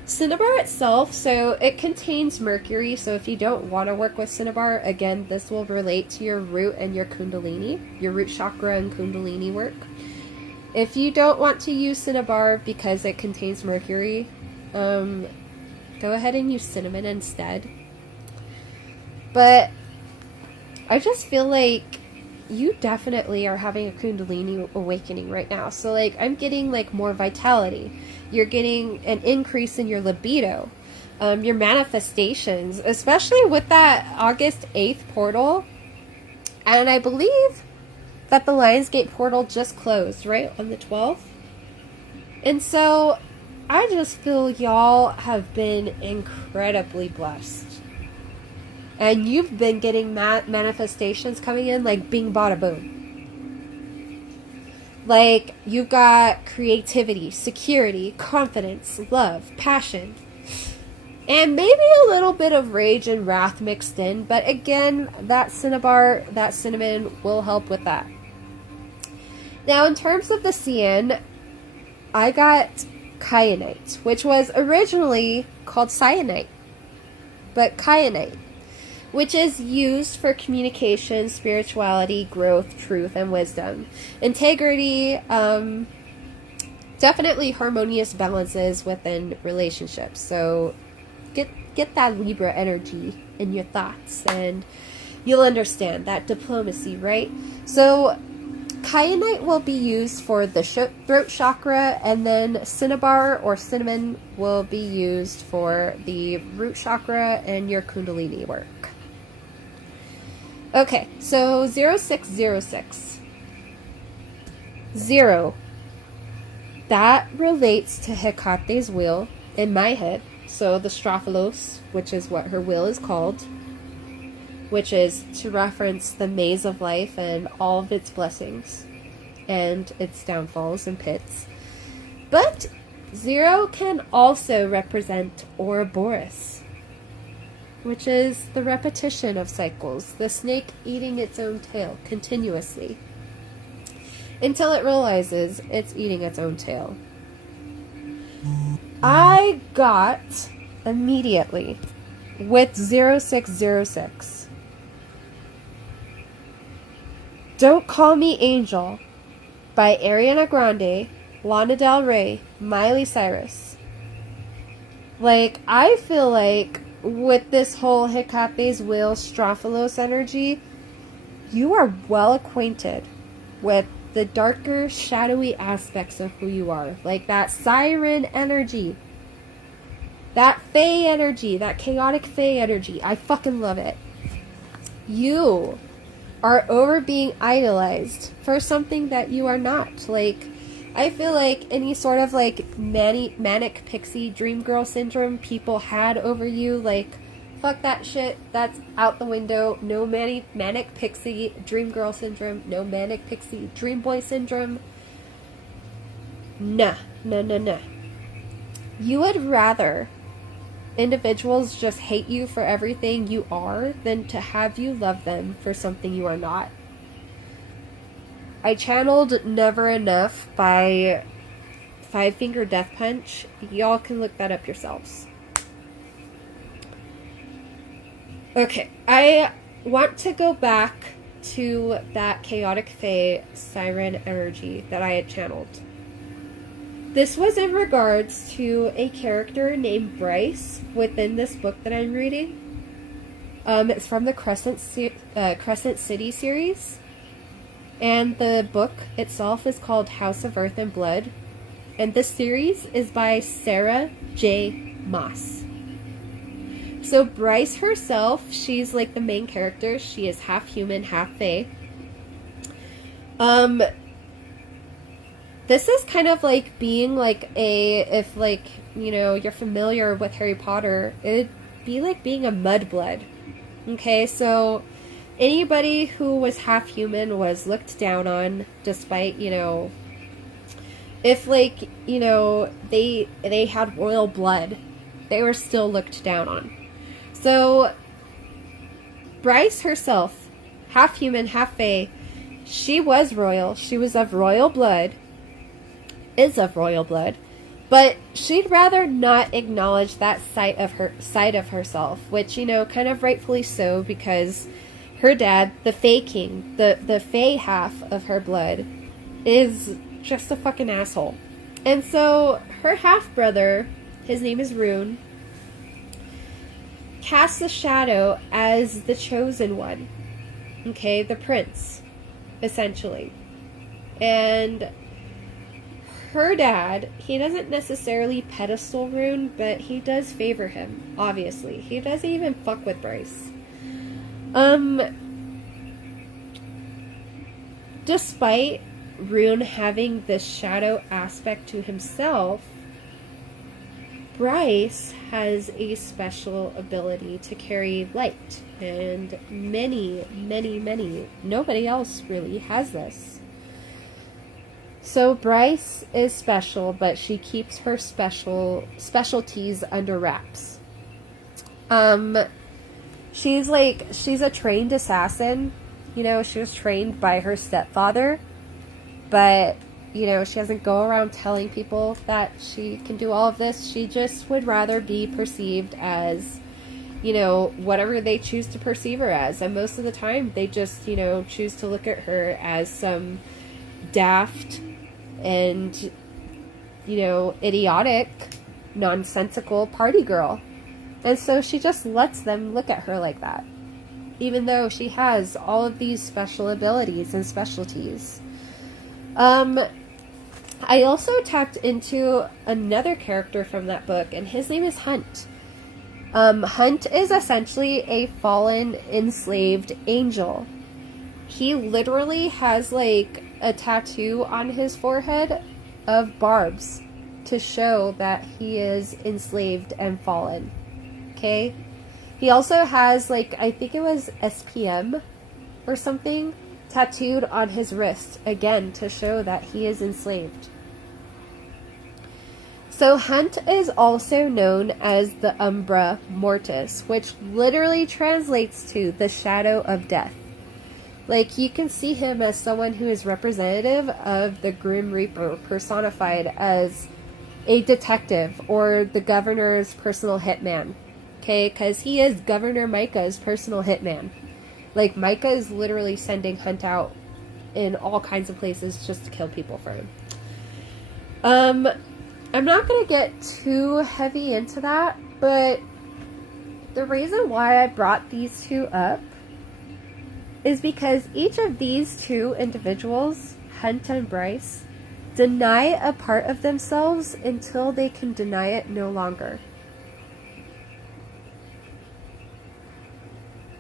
Cinnabar itself, so it contains mercury, so if you don't want to work with cinnabar, again, this will relate to your root and your kundalini, your root chakra and kundalini work. If you don't want to use cinnabar because it contains mercury, go ahead and use cinnamon instead. But I just feel like you definitely are having a kundalini awakening right now. So like, I'm getting like more vitality. You're getting an increase in your libido, your manifestations, especially with that August 8th portal. And I believe that the Lionsgate portal just closed, right, on the 12th. And so I just feel y'all have been incredibly blessed. And you've been getting manifestations coming in like bing bada boom. Like, you've got creativity, security, confidence, love, passion, and maybe a little bit of rage and wrath mixed in. But again, that cinnabar, that cinnamon will help with that. Now, in terms of the cyan, I got kyanite, which was originally called cyanite, but kyanite, which is used for communication, spirituality, growth, truth, and wisdom. Integrity, definitely harmonious balances within relationships. So get that Libra energy in your thoughts and you'll understand that diplomacy, right? So kyanite will be used for the throat chakra, and then cinnabar or cinnamon will be used for the root chakra and your kundalini work. Okay, so 0606. 0. That relates to Hecate's wheel in my head. So the Strophalos, which is what her wheel is called, which is to reference the maze of life and all of its blessings and its downfalls and pits. But 0 can also represent Ouroboros, which is the repetition of cycles, the snake eating its own tail continuously until it realizes it's eating its own tail. I got immediately with 0606, Don't Call Me Angel by Ariana Grande, Lana Del Rey, Miley Cyrus. Like, I feel like with this whole Hecate's wheel Strophalos energy, you are well acquainted with the darker, shadowy aspects of who you are. Like that siren energy, that fae energy, that chaotic fae energy. I fucking love it. You are over being idolized for something that you are not. Like, I feel like any sort of like manic pixie dream girl syndrome people had over you, like, fuck that shit. That's out the window. No manic pixie dream girl syndrome. No manic pixie dream boy syndrome. Nah. You would rather individuals just hate you for everything you are than to have you love them for something you are not. I channeled Never Enough by Five Finger Death Punch. Y'all can look that up yourselves. Okay, I want to go back to that chaotic fae siren energy that I had channeled. This was in regards to a character named Bryce within this book that I'm reading. It's from the Crescent City series, and the book itself is called House of Earth and Blood, and this series is by Sarah J. Maas. So Bryce herself, she's like the main character. She is half human, half fae. This is kind of like being like if like, you know, you're familiar with Harry Potter, it'd be like being a mudblood. Okay, so anybody who was half human was looked down on, despite, you know, if like, you know, they had royal blood, they were still looked down on. So Bryce herself, half human, half fae, she was royal. She was of royal blood, is of royal blood, but she'd rather not acknowledge that side of herself, which, you know, kind of rightfully so, because her dad, the Fae King, the Fae half of her blood, is just a fucking asshole. And so her half brother, his name is Rune, casts a shadow as the chosen one. Okay, the prince, essentially. And her dad, he doesn't necessarily pedestal Rune, but he does favor him, obviously. He doesn't even fuck with Bryce. Despite Rune having this shadow aspect to himself, Bryce has a special ability to carry light, and many, nobody else really has this. So Bryce is special, but she keeps her specialties under wraps. She's a trained assassin. You know, she was trained by her stepfather, but, you know, she doesn't go around telling people that she can do all of this. She just would rather be perceived as, you know, whatever they choose to perceive her as. And most of the time, they just, you know, choose to look at her as some daft and, you know, idiotic, nonsensical party girl. And so she just lets them look at her like that, even though she has all of these special abilities and specialties. I also tapped into another character from that book, and his name is Hunt. Hunt is essentially a fallen, enslaved angel. He literally has, like, a tattoo on his forehead of barbs to show that he is enslaved and fallen. Okay? He also has, like, I think it was SPM or something tattooed on his wrist, again, to show that he is enslaved. So Hunt is also known as the Umbra Mortis, which literally translates to the shadow of death. Like, you can see him as someone who is representative of the Grim Reaper personified as a detective or the governor's personal hitman. Okay, because he is Governor Micah's personal hitman. Like, Micah is literally sending Hunt out in all kinds of places just to kill people for him. I'm not going to get too heavy into that, but the reason why I brought these two up is because each of these two individuals, Hunt and Bryce, deny a part of themselves until they can deny it no longer.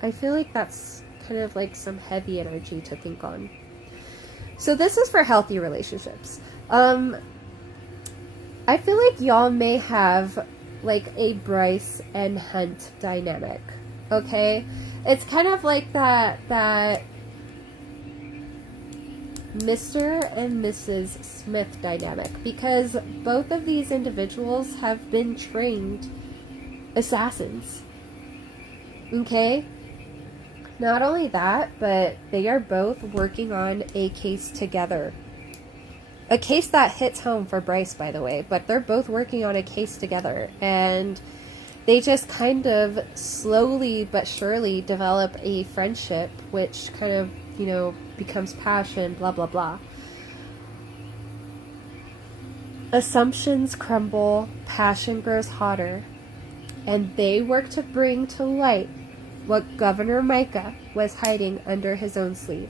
I feel like that's kind of like some heavy energy to think on. So this is for healthy relationships. I feel like y'all may have like a Bryce and Hunt dynamic. Okay? It's kind of like that Mr. and Mrs. Smith dynamic, because both of these individuals have been trained assassins. Okay? Not only that, but they are both working on a case together. A case that hits home for Bryce, by the way, but they're both working on a case together. And they just kind of slowly but surely develop a friendship, which kind of, you know, becomes passion, blah, blah, blah. Assumptions crumble, passion grows hotter, and they work to bring to light what Governor Micah was hiding under his own sleeve.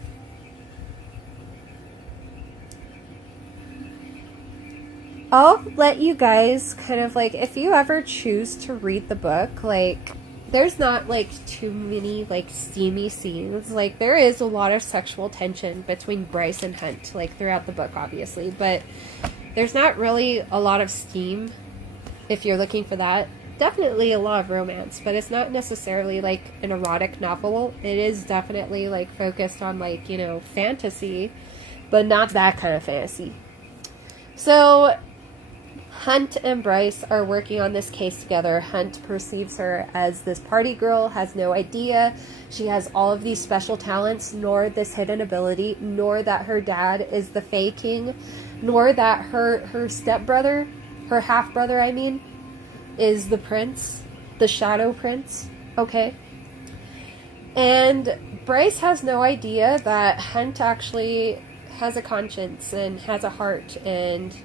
I'll let you guys kind of like, if you ever choose to read the book, like, there's not like too many like steamy scenes. Like, there is a lot of sexual tension between Bryce and Hunt, like throughout the book, obviously, but there's not really a lot of steam if you're looking for that. Definitely a lot of romance, but it's not necessarily like an erotic novel. It is definitely like focused on like, you know, fantasy, but not that kind of fantasy. So Hunt and Bryce are working on this case together. Hunt perceives her as this party girl, has no idea she has all of these special talents, nor this hidden ability, nor that her dad is the Fae King, nor that her stepbrother, her half-brother, I mean, is the prince, the Shadow Prince, okay? And Bryce has no idea that Hunt actually has a conscience and has a heart and,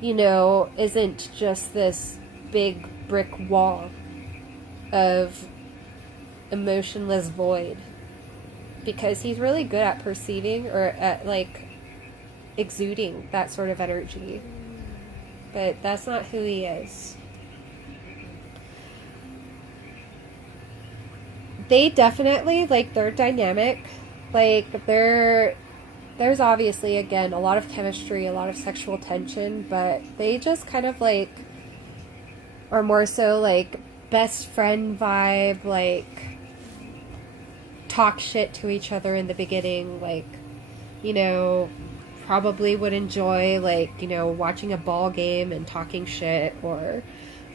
you know, isn't just this big brick wall of emotionless void. Because he's really good at perceiving or at, like, exuding that sort of energy. But that's not who he is. They definitely, like, their dynamic, like, there's obviously, again, a lot of chemistry, a lot of sexual tension, but they just kind of, like, are more so, like, best friend vibe, like, talk shit to each other in the beginning, like, you know, probably would enjoy, like, you know, watching a ball game and talking shit, or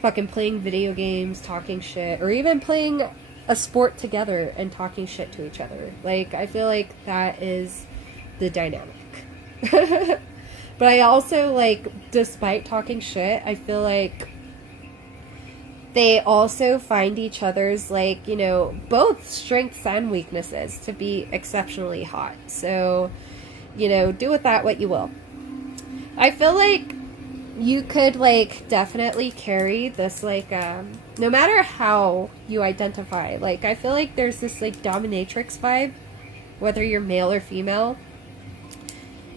fucking playing video games, talking shit, or even playing a sport together and talking shit to each other. Like, I feel like that is the dynamic. But I also, like, despite talking shit, I feel like they also find each other's, like, you know, both strengths and weaknesses to be exceptionally hot. So, you know, do with that what you will. I feel like you could, like, definitely carry this, like, no matter how you identify, like, I feel like there's this, like, dominatrix vibe, whether you're male or female.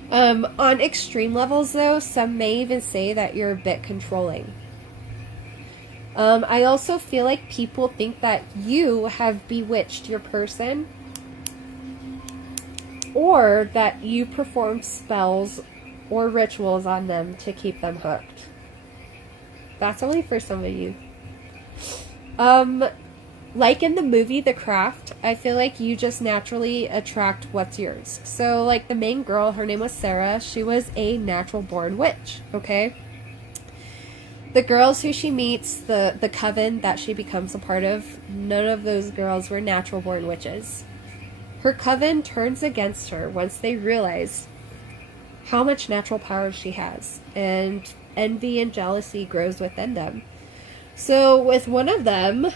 On extreme levels, though, some may even say that you're a bit controlling. I also feel like people think that you have bewitched your person, or that you perform spells or rituals on them to keep them hooked. That's only for some of you. Like in the movie The Craft, I feel like you just naturally attract what's yours. So, like, the main girl, her name was Sarah. She was a natural-born witch, okay? The girls who she meets, the coven that she becomes a part of, none of those girls were natural-born witches. Her coven turns against her once they realize how much natural power she has, and envy and jealousy grows within them. So with one of them,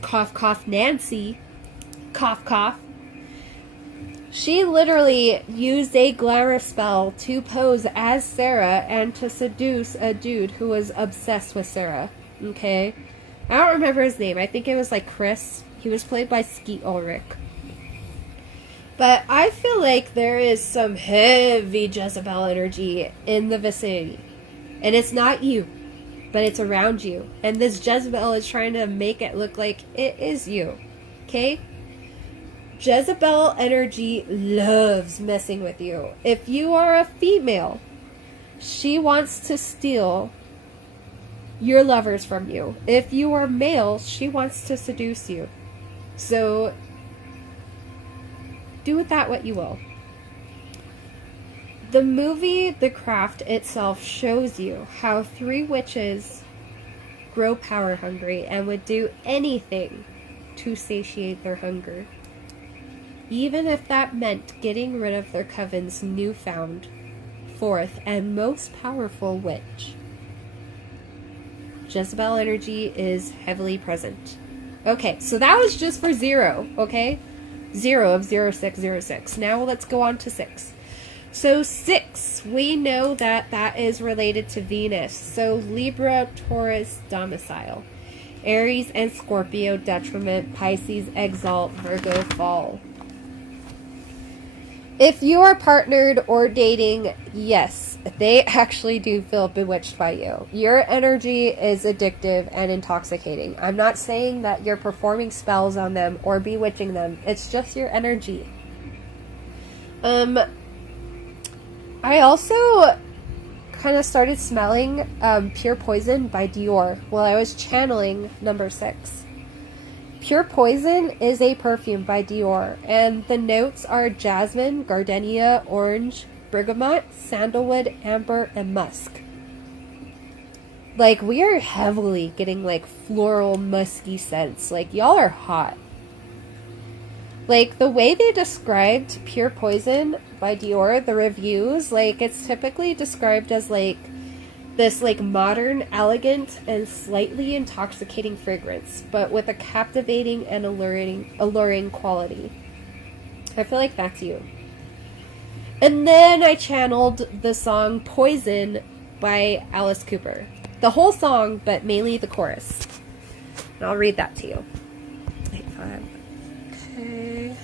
cough cough Nancy, cough cough, she literally used a glamour spell to pose as Sarah and to seduce a dude who was obsessed with Sarah, okay? I don't remember his name. I think it was like Chris. He was played by Skeet Ulrich. But I feel like there is some heavy Jezebel energy in the vicinity. And it's not you, but it's around you. And this Jezebel is trying to make it look like it is you. Okay? Jezebel energy loves messing with you. If you are a female, she wants to steal your lovers from you. If you are male, she wants to seduce you. So do with that what you will. The movie The Craft itself shows you how three witches grow power hungry and would do anything to satiate their hunger, even if that meant getting rid of their coven's newfound fourth and most powerful witch. Jezebel energy is heavily present. Okay, so that was just for 0, okay? 0 of 0606. Now let's go on to 6. So 6, we know that that is related to Venus. So Libra, Taurus, domicile. Aries and Scorpio, detriment. Pisces, exalt. Virgo, fall. If you are partnered or dating, yes, they actually do feel bewitched by you. Your energy is addictive and intoxicating. I'm not saying that you're performing spells on them or bewitching them. It's just your energy. I also kind of started smelling Pure Poison by Dior while I was channeling number 6. Pure Poison is a perfume by Dior, and the notes are jasmine, gardenia, orange, bergamot, sandalwood, amber, and musk. Like, we are heavily getting, like, floral, musky scents. Like, y'all are hot. Like, the way they described Pure Poison by Dior, the reviews, like, it's typically described as, like, this, like, modern, elegant, and slightly intoxicating fragrance, but with a captivating and alluring quality. I feel like that's you. And then I channeled the song Poison by Alice Cooper. The whole song, but mainly the chorus. And I'll read that to you. 8-5. Okay.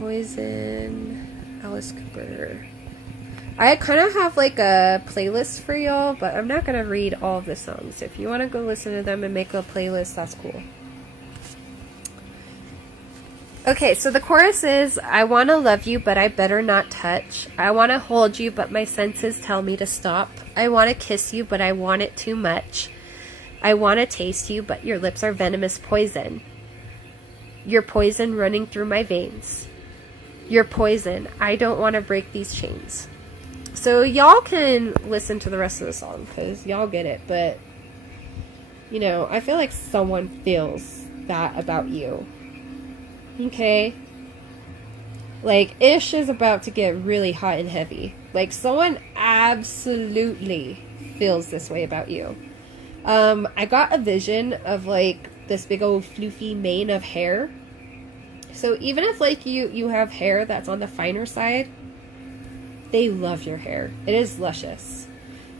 Poison, Alice Cooper. I kind of have like a playlist for y'all, but I'm not going to read all of the songs. If you want to go listen to them and make a playlist, that's cool. Okay, so the chorus is, I want to love you, but I better not touch. I want to hold you, but my senses tell me to stop. I want to kiss you, but I want it too much. I want to taste you, but your lips are venomous poison. You're poison running through my veins. You're poison. I don't want to break these chains. So y'all can listen to the rest of the song because y'all get it, but you know, I feel like someone feels that about you. Okay? Like, Ish is about to get really hot and heavy. Like, someone absolutely feels this way about you. I got a vision of like this big old floofy mane of hair. So even if like you have hair that's on the finer side, they love your hair. It is luscious.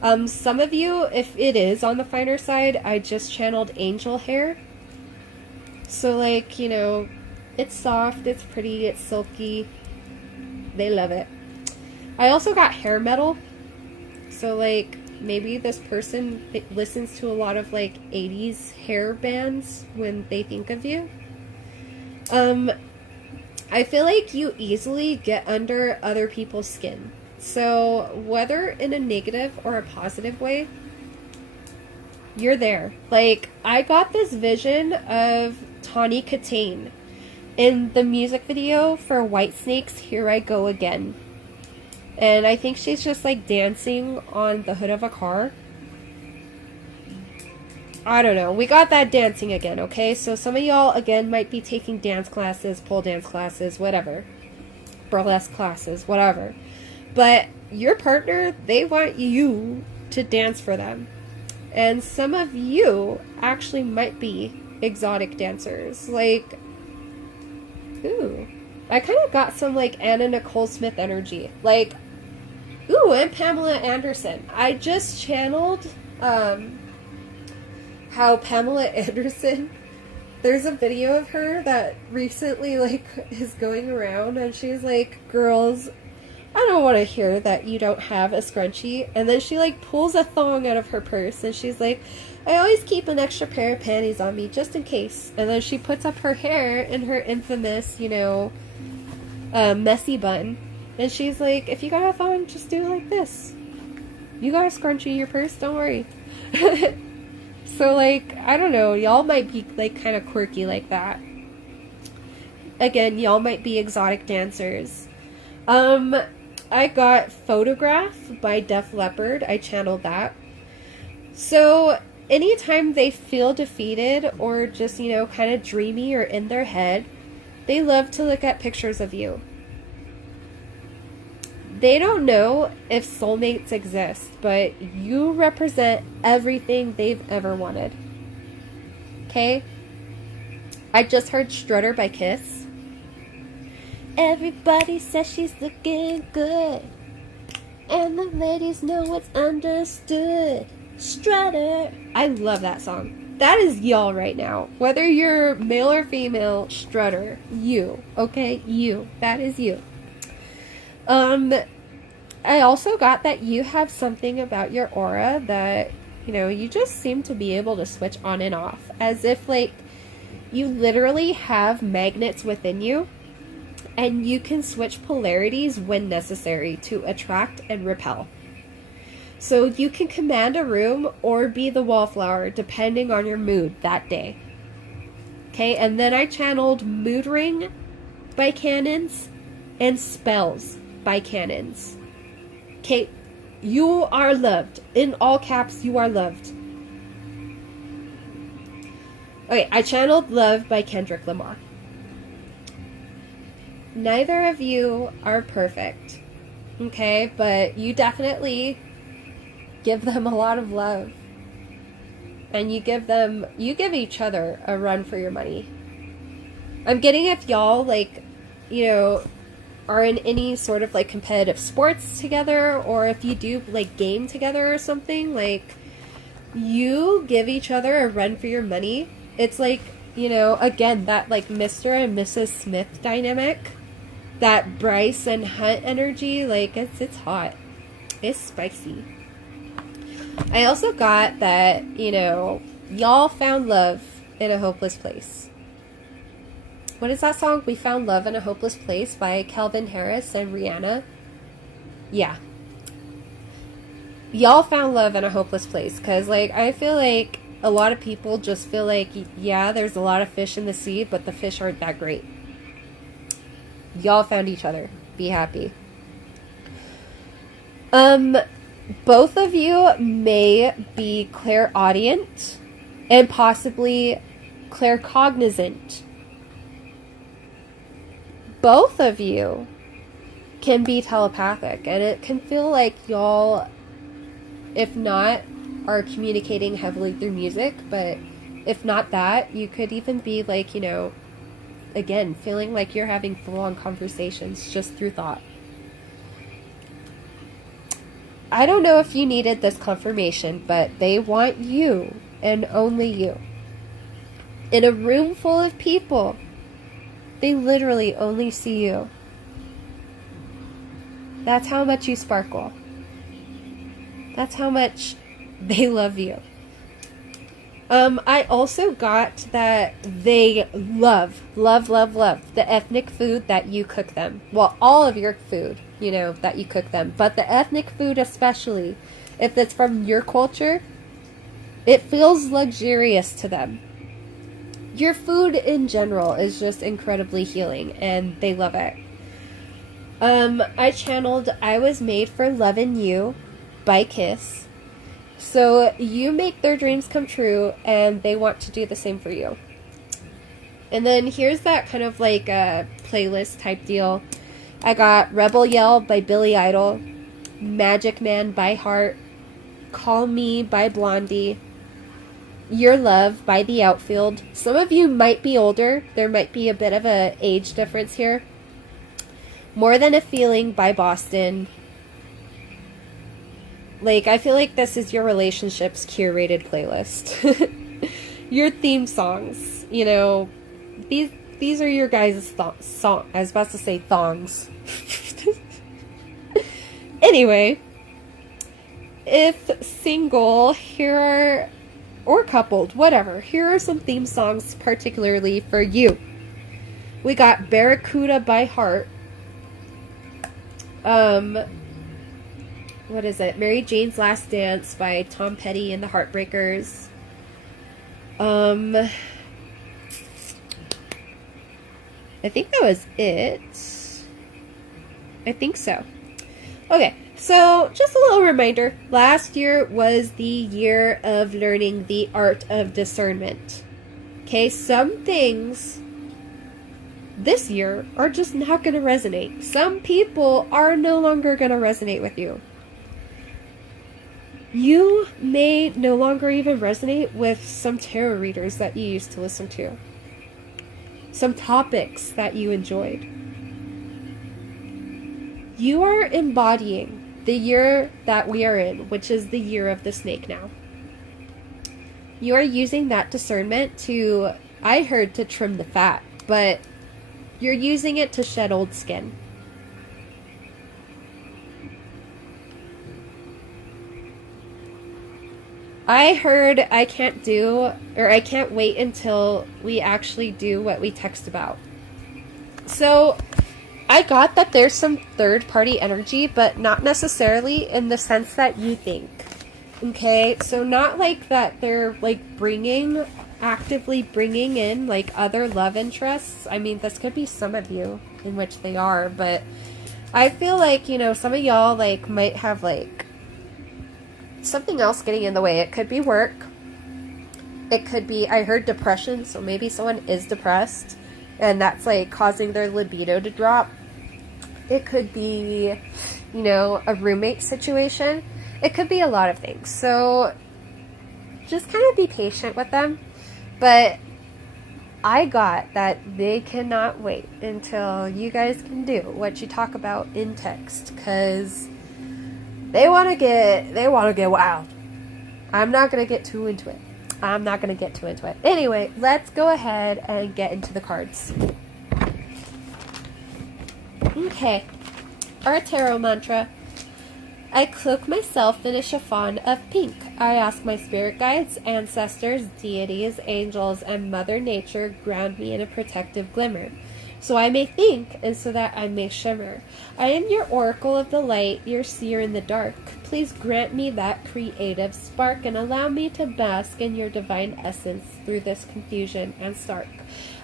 Some of you, if it is on the finer side, I just channeled angel hair. So like, you know, it's soft, it's pretty, it's silky. They love it. I also got hair metal. So like, maybe this person listens to a lot of like 80s hair bands when they think of you. I feel like you easily get under other people's skin. So whether in a negative or a positive way, you're there. Like, I got this vision of Tawny Katane in the music video for Whitesnake's Here I Go Again. And I think she's just like dancing on the hood of a car. I don't know. We got that dancing again, okay? So some of y'all, again, might be taking dance classes, pole dance classes, whatever. Burlesque classes, whatever. But your partner, they want you to dance for them. And some of you actually might be exotic dancers. Like, ooh. I kind of got some, like, Anna Nicole Smith energy. Like, ooh, and Pamela Anderson. I just channeled, how Pamela Anderson, there's a video of her that recently, like, is going around, and she's like, girls, I don't want to hear that you don't have a scrunchie. And then she, like, pulls a thong out of her purse, and she's like, I always keep an extra pair of panties on me, just in case. And then she puts up her hair in her infamous, you know, messy bun. And she's like, if you got a thong, just do it like this. You got a scrunchie in your purse, don't worry. So, like, I don't know, y'all might be, like, kind of quirky like that. Again, y'all might be exotic dancers. I got Photograph by Def Leppard. I channeled that. So, anytime they feel defeated or just, you know, kind of dreamy or in their head, they love to look at pictures of you. they don't know if soulmates exist, but you represent everything they've ever wanted. Okay? I just heard Strutter by Kiss. Everybody says she's looking good, and the ladies know what's understood. Strutter. I love that song. That is y'all right now. Whether you're male or female, Strutter. You. Okay? You. That is you. I also got that you have something about your aura that, you know, you just seem to be able to switch on and off. As if, like, you literally have magnets within you, and you can switch polarities when necessary to attract and repel. So you can command a room or be the wallflower depending on your mood that day. Okay, and then I channeled Mood Ring by Cannons and Spells by Cannons. Okay, you are loved. In all caps, you are loved. Okay, I channeled Love by Kendrick Lamar. Neither of you are perfect, okay? But you definitely give them a lot of love. And you give each other a run for your money. I'm getting if y'all, like, you know, are in any sort of, like, competitive sports together, or if you do, like, game together or something, like, you give each other a run for your money. It's like, you know, again, that, like, Mr. and Mrs. Smith dynamic. That Bryce and Hunt energy, like, it's hot. It's spicy. I also got that, you know, y'all found love in a hopeless place. What is that song? We Found Love in a Hopeless Place by Calvin Harris and Rihanna. Yeah. Y'all found love in a hopeless place. Because, like, I feel like a lot of people just feel like, yeah, there's a lot of fish in the sea, but the fish aren't that great. Y'all found each other. Be happy. Both of you may be clairaudient and possibly claircognizant. Both of you can be telepathic, and it can feel like y'all, if not, are communicating heavily through music, but if not that, you could even be like, you know, again, feeling like you're having full-on conversations just through thought. I don't know if you needed this confirmation, but they want you and only you. In a room full of people, they literally only see you. That's how much you sparkle. That's how much they love you. I also got that they love the ethnic food that you cook them. Well, all of your food, you know, that you cook them. But the ethnic food especially, if it's from your culture, it feels luxurious to them. Your food in general is just incredibly healing, and they love it. I channeled I Was Made for Lovin' You by Kiss. So you make their dreams come true, and they want to do the same for you. And then here's that kind of like a playlist type deal. I got Rebel Yell by Billy Idol, Magic Man by Heart, Call Me by Blondie, Your Love by The Outfield. Some of you might be older. There might be a bit of a age difference here. More Than a Feeling by Boston. Like, I feel like this is your relationship's curated playlist. Your theme songs, you know, these are your guys' song. I was about to say thongs. Anyway, if single, here are, or coupled, whatever, here are some theme songs particularly for you. We got Barracuda by Heart. What is it? Mary Jane's Last Dance by Tom Petty and the Heartbreakers. I think that was it. I think so. Okay, so just a little reminder. Last year was the year of learning the art of discernment. Okay, some things this year are just not going to resonate. Some people are no longer going to resonate with you. You may no longer even resonate with some tarot readers that you used to listen to. Some topics that you enjoyed. You are embodying the year that we are in, which is the year of the snake now. You are using that discernment to, I heard, to trim the fat, but you're using it to shed old skin. I heard I can't wait until we actually do what we text about. So I got that there's some third party energy, but not necessarily in the sense that you think. Okay, so not like that they're like actively bringing in like other love interests. I mean, this could be some of you in which they are, but I feel like, you know, some of y'all like might have like something else getting in the way. It could be work. It could be, I heard depression, so maybe someone is depressed and that's like causing their libido to drop. It could be, you know, a roommate situation. It could be a lot of things. So just kind of be patient with them. But I got that they cannot wait until you guys can do what you talk about in text, because they want to get wild. I'm not going to get too into it. Anyway, let's go ahead and get into the cards. Okay. Our tarot mantra. I cloak myself in a chiffon of pink. I ask my spirit guides, ancestors, deities, angels, and Mother Nature ground me in a protective glimmer, so I may think and so that I may shimmer. I am your oracle of the light, your seer in the dark. Please grant me that creative spark and allow me to bask in your divine essence through this confusion and stark.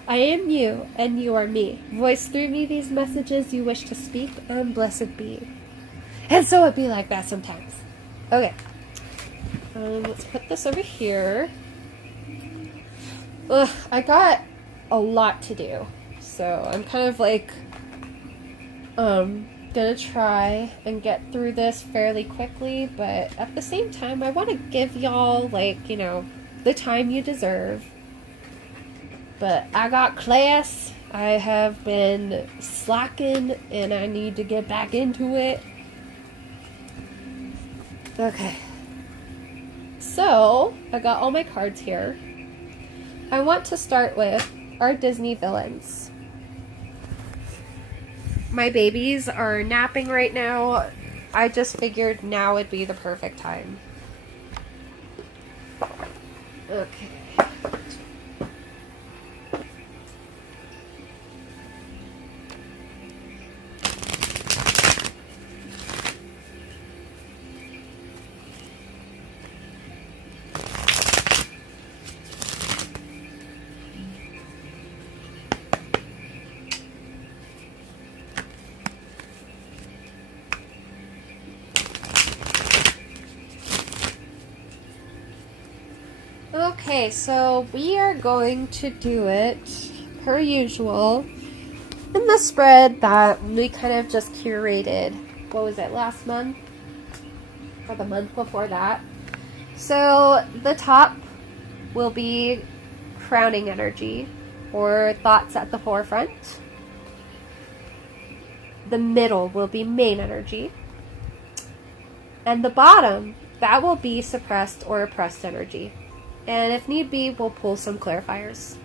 I am you, and you are me. Voice through me these messages you wish to speak, and blessed be. And so it be like that sometimes. Okay. Let's put this over here. Ugh, I got a lot to do. So I'm kind of like, gonna try and get through this fairly quickly, but at the same time, I want to give y'all, like, you know, the time you deserve. But I got class. I have been slacking, and I need to get back into it. Okay. So, I got all my cards here. I want to start with our Disney villains. My babies are napping right now. I just figured now would be the perfect time. Okay. Okay, so we are going to do it, per usual, in the spread that we kind of just curated. What was it, last month? Or the month before that? So, the top will be crowning energy, or thoughts at the forefront. The middle will be main energy. And the bottom, that will be suppressed or oppressed energy. And if need be, we'll pull some clarifiers.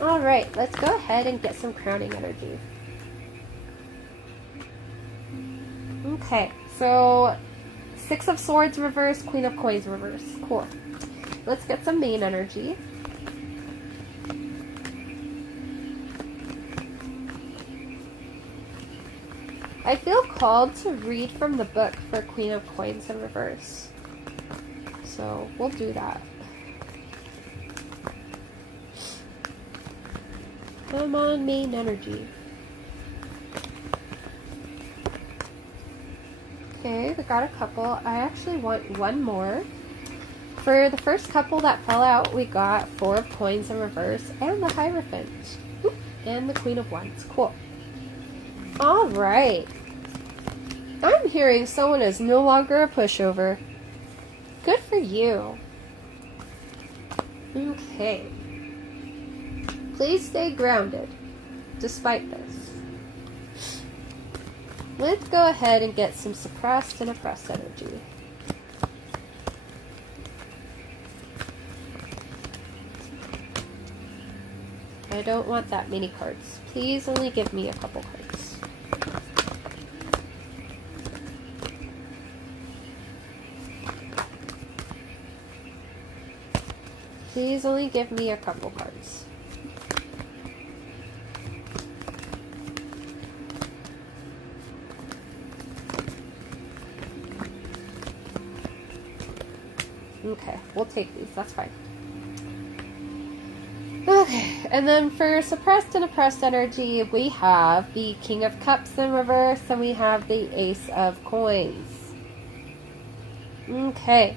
Alright, let's go ahead and get some crowning energy. Okay, so Six of Swords reverse, Queen of Coins reverse. Cool. Let's get some main energy. I feel called to read from the book for Queen of Coins in reverse. So we'll do that. Come on, main energy. Okay, we got a couple. I actually want one more. For the first couple that fell out, we got Four of Coins in reverse and the Hierophant. Oop, and the Queen of Wands. Cool. All right. I'm hearing someone is no longer a pushover. Good for you. Okay. Please stay grounded, despite this. Let's go ahead and get some suppressed and oppressed energy. I don't want that many cards. Please only give me a couple cards. Please only give me a couple cards. Okay, we'll take these. That's fine. Okay, and then for suppressed and oppressed energy, we have the King of Cups in reverse, and we have the Ace of Coins. Okay,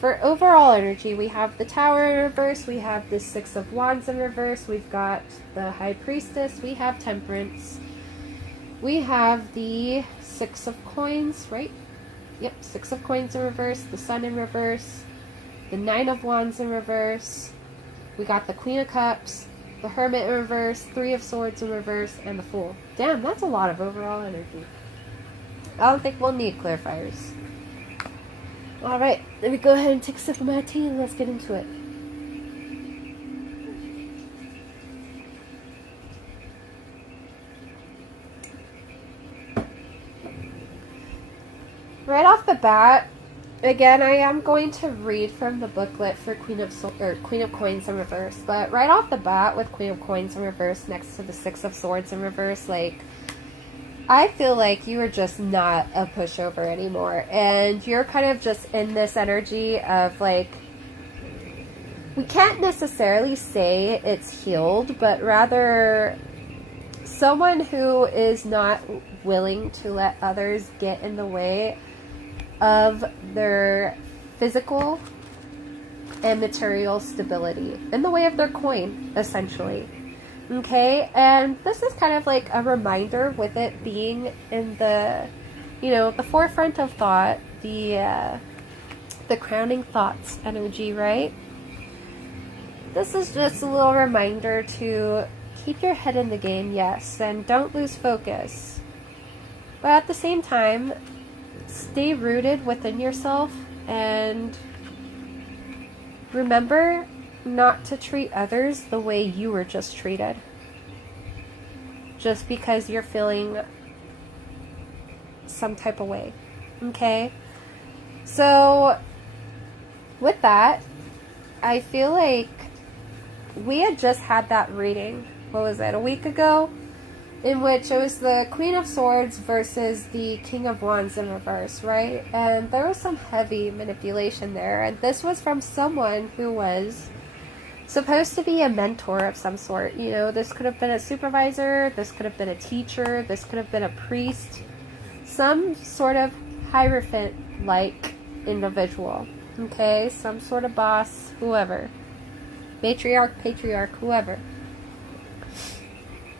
for overall energy, we have the Tower in reverse, we have the Six of Wands in reverse, we've got the High Priestess, we have Temperance, we have the Six of Coins, right? Yep, Six of Coins in reverse, the Sun in reverse, the Nine of Wands in reverse, we got the Queen of Cups, the Hermit in reverse, Three of Swords in reverse, and the Fool. Damn, that's a lot of overall energy. I don't think we'll need clarifiers. Alright, let me go ahead and take a sip of my tea and let's get into it. Right off the bat, again, I am going to read from the booklet for Queen of Coins in reverse, but right off the bat with Queen of Coins in reverse next to the Six of Swords in reverse, like, I feel like you are just not a pushover anymore, and you're kind of just in this energy of, like, we can't necessarily say it's healed, but rather someone who is not willing to let others get in the way of their physical and material stability, in the way of their coin, essentially. Okay, and this is kind of like a reminder with it being in the, you know, the forefront of thought, the crowning thoughts energy, right? This is just a little reminder to keep your head in the game, yes, and don't lose focus. But at the same time, stay rooted within yourself and remember not to treat others the way you were just treated. Just because you're feeling some type of way. Okay? So, with that, I feel like we had just had that reading, what was it, a week ago? In which it was the Queen of Swords versus the King of Wands in reverse, right? And there was some heavy manipulation there. And this was from someone who was supposed to be a mentor of some sort. You know, this could have been a supervisor, this could have been a teacher, this could have been a priest. Some sort of hierophant-like individual. Okay? Some sort of boss, whoever. Matriarch, patriarch, whoever.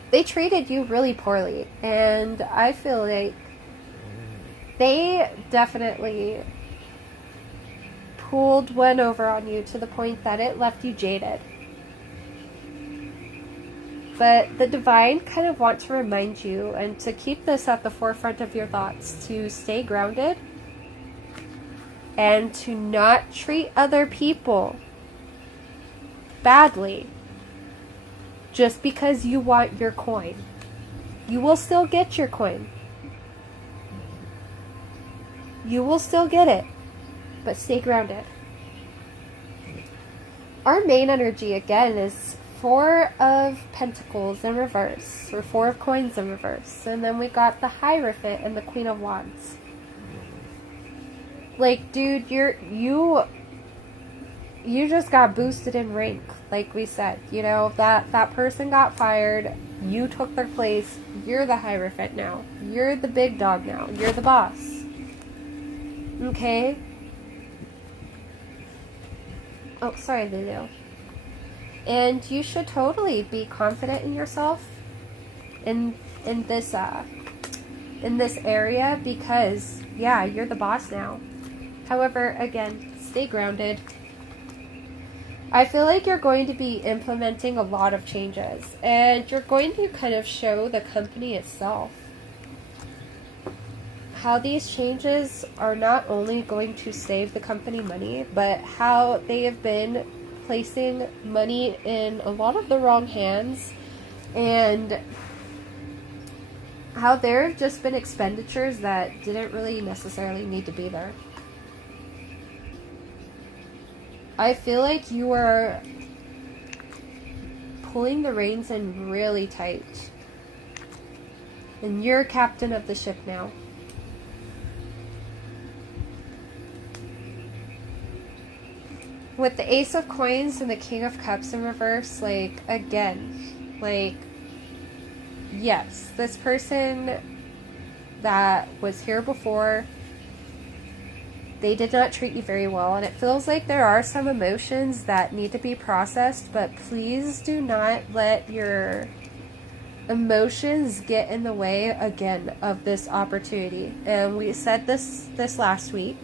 They treated you really poorly, and I feel like they definitely pulled one over on you to the point that it left you jaded. But the divine kind of want to remind you and to keep this at the forefront of your thoughts, to stay grounded and to not treat other people badly. Just because you want your coin. You will still get your coin. You will still get it. But stay grounded. Our main energy, again, is Four of Pentacles in reverse. Or Four of Coins in reverse. And then we got the Hierophant and the Queen of Wands. Like, dude, you just got boosted in rank, like we said. You know, that person got fired, you took their place, you're the Hierophant now. You're the big dog now. You're the boss. Okay? Oh, sorry, Lulu. And you should totally be confident in yourself in this area, because yeah, you're the boss now. However, again, stay grounded. I feel like you're going to be implementing a lot of changes, and you're going to kind of show the company itself how these changes are not only going to save the company money, but how they have been placing money in a lot of the wrong hands, and how there have just been expenditures that didn't really necessarily need to be there. I feel like you are pulling the reins in really tight. And you're captain of the ship now. With the Ace of Coins and the King of Cups in reverse, like, again, like, yes, this person that was here before, they did not treat you very well, and it feels like there are some emotions that need to be processed, but please do not let your emotions get in the way again of this opportunity. And we said this last week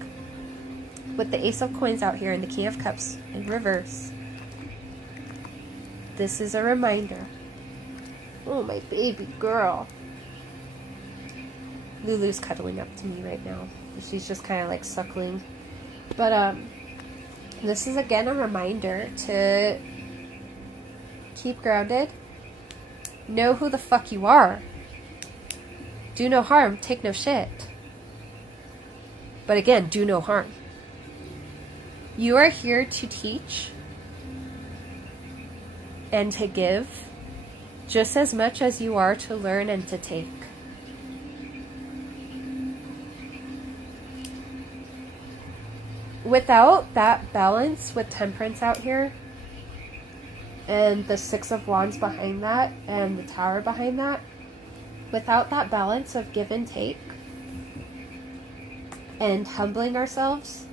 with the Ace of Coins out here and the King of Cups in reverse. This is a reminder. Oh, my baby girl. Lulu's cuddling up to me right now. She's just kind of like suckling. But this is again a reminder to keep grounded. Know who the fuck you are. Do no harm, take no shit. But again, do no harm. You are here to teach and to give just as much as you are to learn and to take. Without that balance with Temperance out here, and the Six of Wands behind that, and the Tower behind that, without that balance of give and take, and humbling ourselves,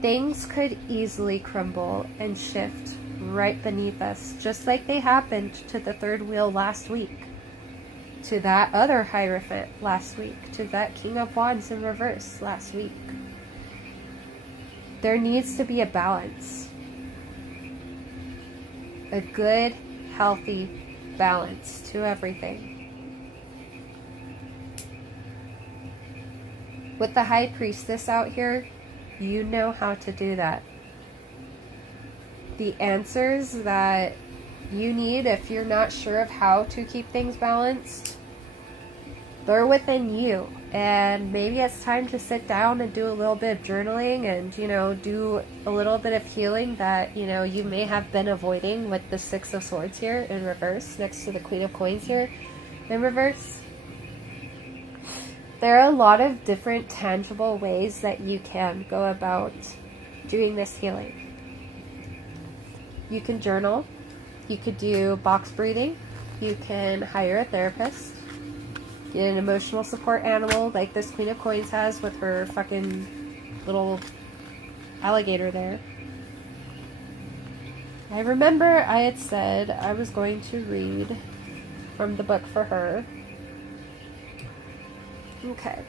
things could easily crumble and shift right beneath us, just like they happened to the third wheel last week, to that other Hierophant last week, to that King of Wands in reverse last week. There needs to be a balance. A good, healthy balance to everything. With the High Priestess out here, you know how to do that. The answers that you need if you're not sure of how to keep things balanced, they're within you. And maybe it's time to sit down and do a little bit of journaling and, you know, do a little bit of healing that, you know, you may have been avoiding with the Six of Swords here in reverse next to the Queen of Coins here in reverse. There are a lot of different tangible ways that you can go about doing this healing. You can journal. You could do box breathing. You can hire a therapist. Get an emotional support animal like this Queen of Coins has with her fucking little alligator there. I remember I had said I was going to read from the book for her. Okay.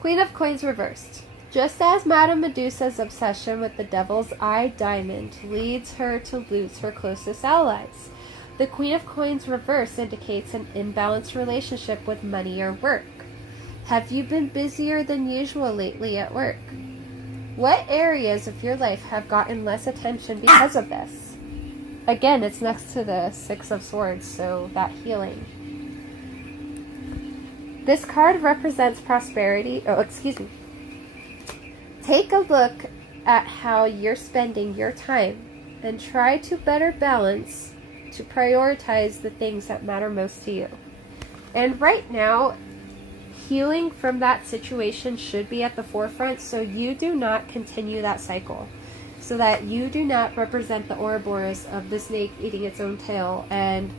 Queen of Coins reversed. Just as Madame Medusa's obsession with the Devil's Eye diamond leads her to lose her closest allies, the Queen of Coins reverse indicates an imbalanced relationship with money or work. Have you been busier than usual lately at work? What areas of your life have gotten less attention because of this? Again, it's next to the Six of Swords, so that healing. This card represents prosperity. Oh, excuse me. Take a look at how you're spending your time and try to better balance to prioritize the things that matter most to you. And right now, healing from that situation should be at the forefront, so you do not continue that cycle, so that you do not represent the Ouroboros of the snake eating its own tail and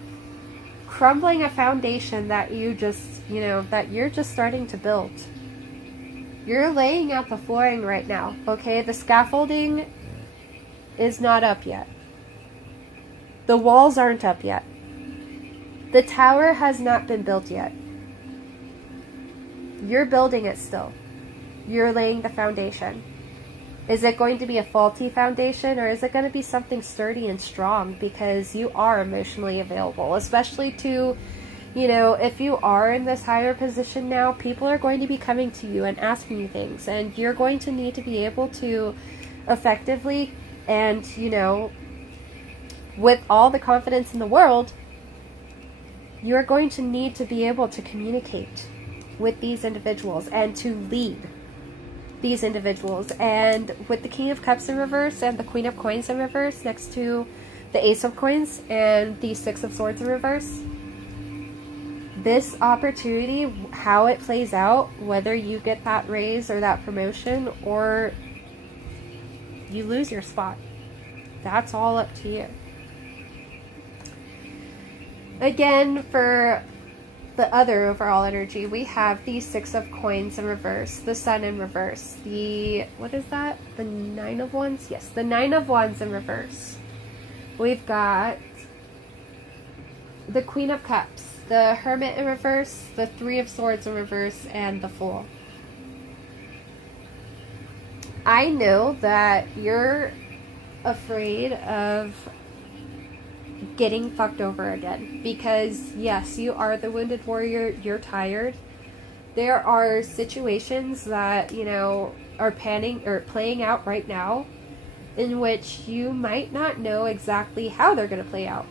crumbling a foundation that you just, you know, that you're just starting to build. You're laying out the flooring right now, okay? The scaffolding is not up yet. The walls aren't up yet. The tower has not been built yet. You're building it still. You're laying the foundation. Is it going to be a faulty foundation, or is it going to be something sturdy and strong? Because you are emotionally available, especially to, you know, if you are in this higher position now, people are going to be coming to you and asking you things, and you're going to need to be able to effectively and, you know, with all the confidence in the world, you're going to need to be able to communicate with these individuals and to lead these individuals. And with the King of Cups in reverse and the Queen of Coins in reverse next to the Ace of Coins and the Six of Swords in reverse, this opportunity, how it plays out, whether you get that raise or that promotion or you lose your spot, that's all up to you. Again, for the other overall energy, we have the Six of Coins in reverse, the Sun in reverse, the, what is that? The Nine of Wands? Yes, the Nine of Wands in reverse. We've got the Queen of Cups, the Hermit in reverse, the Three of Swords in reverse, and the Fool. I know that you're afraid of getting fucked over again, because yes, you are the wounded warrior, you're tired. There are situations that, you know, are playing out right now in which you might not know exactly how they're going to play out.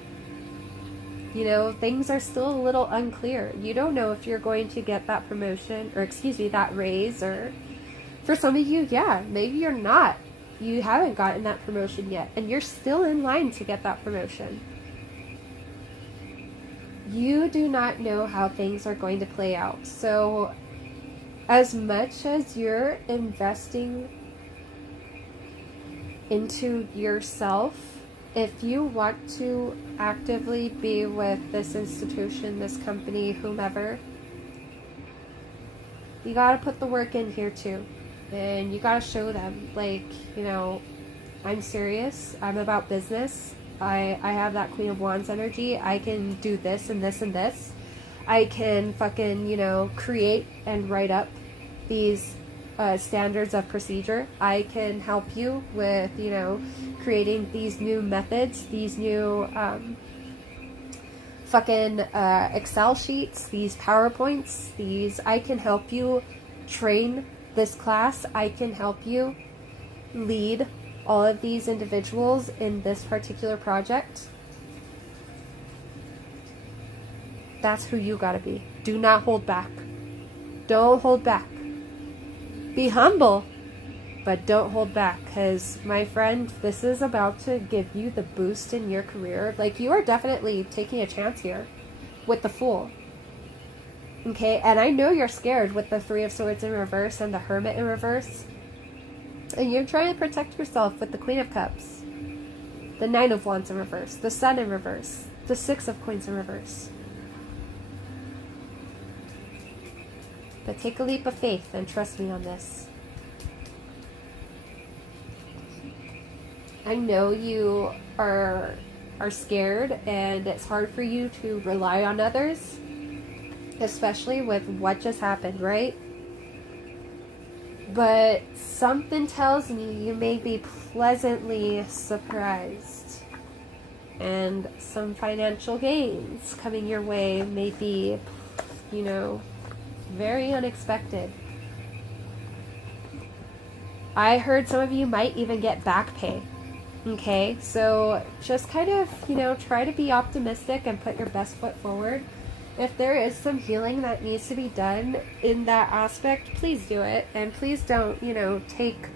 You know, things are still a little unclear. You don't know if you're going to get that promotion, or excuse me, that raise, or for some of you, yeah, maybe you're not. You haven't gotten that promotion yet, and you're still in line to get that promotion. You do not know how things are going to play out. So as much as you're investing into yourself, if you want to actively be with this institution, this company, whomever, you gotta put the work in here too. And you gotta show them, like, you know, I'm serious, I'm about business. I have that Queen of Wands energy. I can do this and this and this. I can fucking, you know, create and write up these standards of procedure. I can help you with, you know, creating these new methods, these new fucking Excel sheets, these PowerPoints, these, I can help you train this class. I can help you lead all of these individuals in this particular project. That's who you gotta be. Do not hold back. Don't hold back. Be humble, but don't hold back, because my friend, this is about to give you the boost in your career. Like, you are definitely taking a chance here with the Fool. Okay, and I know you're scared with the Three of Swords in reverse and the Hermit in reverse. And you're trying to protect yourself with the Queen of Cups, the Nine of Wands in reverse, the Sun in reverse, the Six of Coins in reverse. But take a leap of faith and trust me on this. I know you are scared, and it's hard for you to rely on others, especially with what just happened, right? But something tells me you may be pleasantly surprised, and some financial gains coming your way may be, you know, very unexpected. I heard some of you might even get back pay. Okay, so just kind of, you know, try to be optimistic and put your best foot forward. If there is some healing that needs to be done in that aspect, please do it. And please don't, you know, take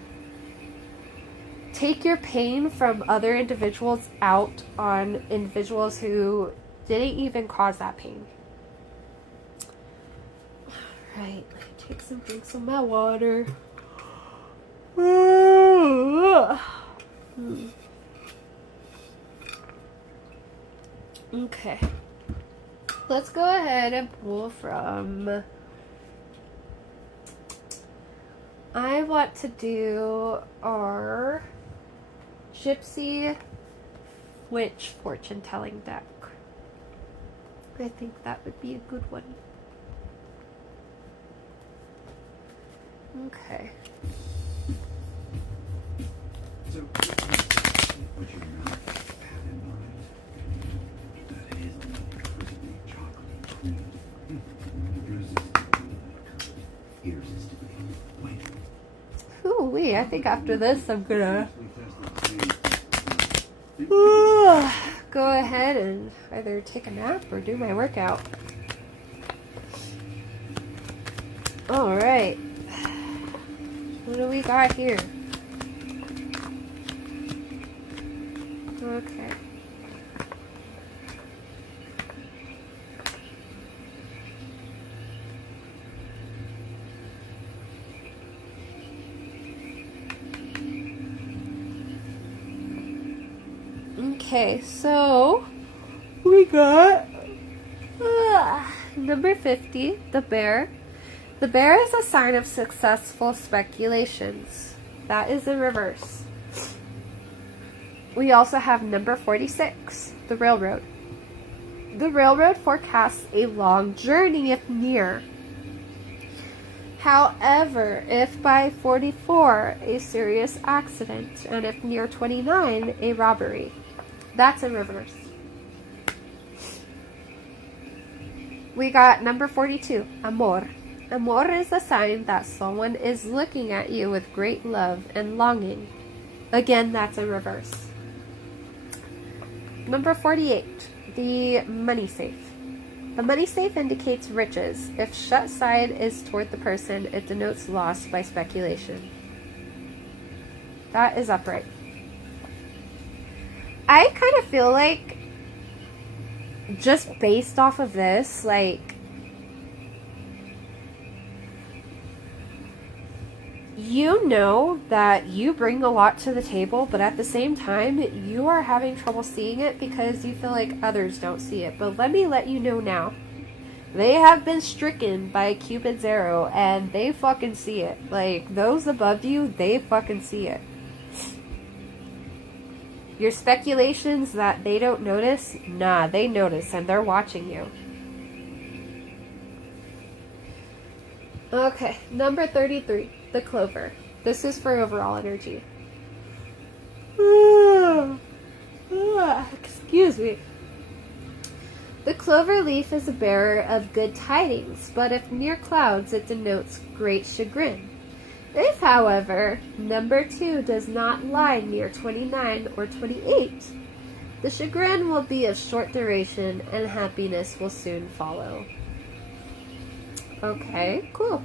your pain from other individuals out on individuals who didn't even cause that pain. Alright, let me take some drinks of my water. Okay. Let's go ahead and pull from... I want to do our Gypsy Witch fortune telling deck. I think that would be a good one. Okay. So, what your mouth have in mind? That hazelnut, crispy, chocolate, cream. The bruises irresistible. Wait. Ooh, wee, I think after this I'm gonna go ahead and either take a nap or do my workout. Alright. What do we got here? Okay. Okay, so we got number 50, the bear. The bear is a sign of successful speculations. That is in reverse. We also have number 46, the railroad. The railroad forecasts a long journey if near. However, if by 44, a serious accident, and if near 29, a robbery. That's in reverse. We got number 42, amor. Amor is a sign that someone is looking at you with great love and longing. Again, that's in reverse. Number 48, the money safe. The money safe indicates riches. If shut side is toward the person, it denotes loss by speculation. That is upright. I kind of feel like, just based off of this, like, you know that you bring a lot to the table, but at the same time, you are having trouble seeing it because you feel like others don't see it. But let me let you know now, they have been stricken by Cupid's arrow, and they fucking see it. Like, those above you, they fucking see it. Your speculations that they don't notice, nah, they notice, and they're watching you. Okay, number 33, the clover. This is for overall energy. Excuse me. The clover leaf is a bearer of good tidings, but if near clouds, it denotes great chagrin. If, however, number 2 does not lie near 29 or 28, the chagrin will be of short duration and happiness will soon follow. Okay, cool.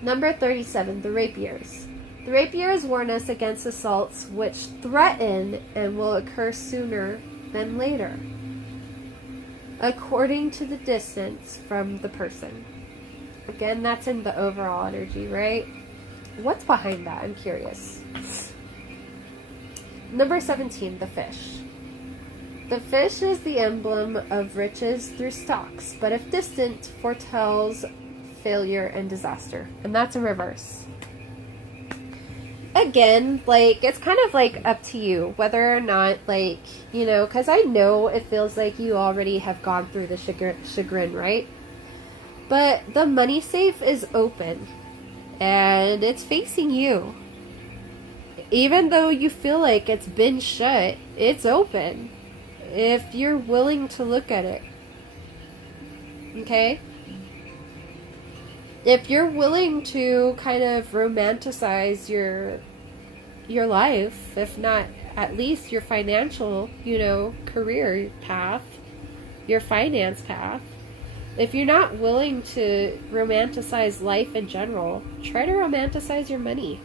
Number 37, the rapiers. The rapiers warn us against assaults which threaten and will occur sooner than later, according to the distance from the person. Again, that's in the overall energy, right? What's behind that? I'm curious. Number 17, the fish. The fish is the emblem of riches through stocks, but if distant, foretells failure and disaster. And that's in reverse. Again, like, it's kind of like up to you whether or not, like, you know, because I know it feels like you already have gone through the chagrin, right? But the money safe is open and it's facing you. Even though you feel like it's been shut, it's open if you're willing to look at it. Okay? If you're willing to kind of romanticize your life, if not at least your financial, you know, career path, your finance path, if you're not willing to romanticize life in general, try to romanticize your money.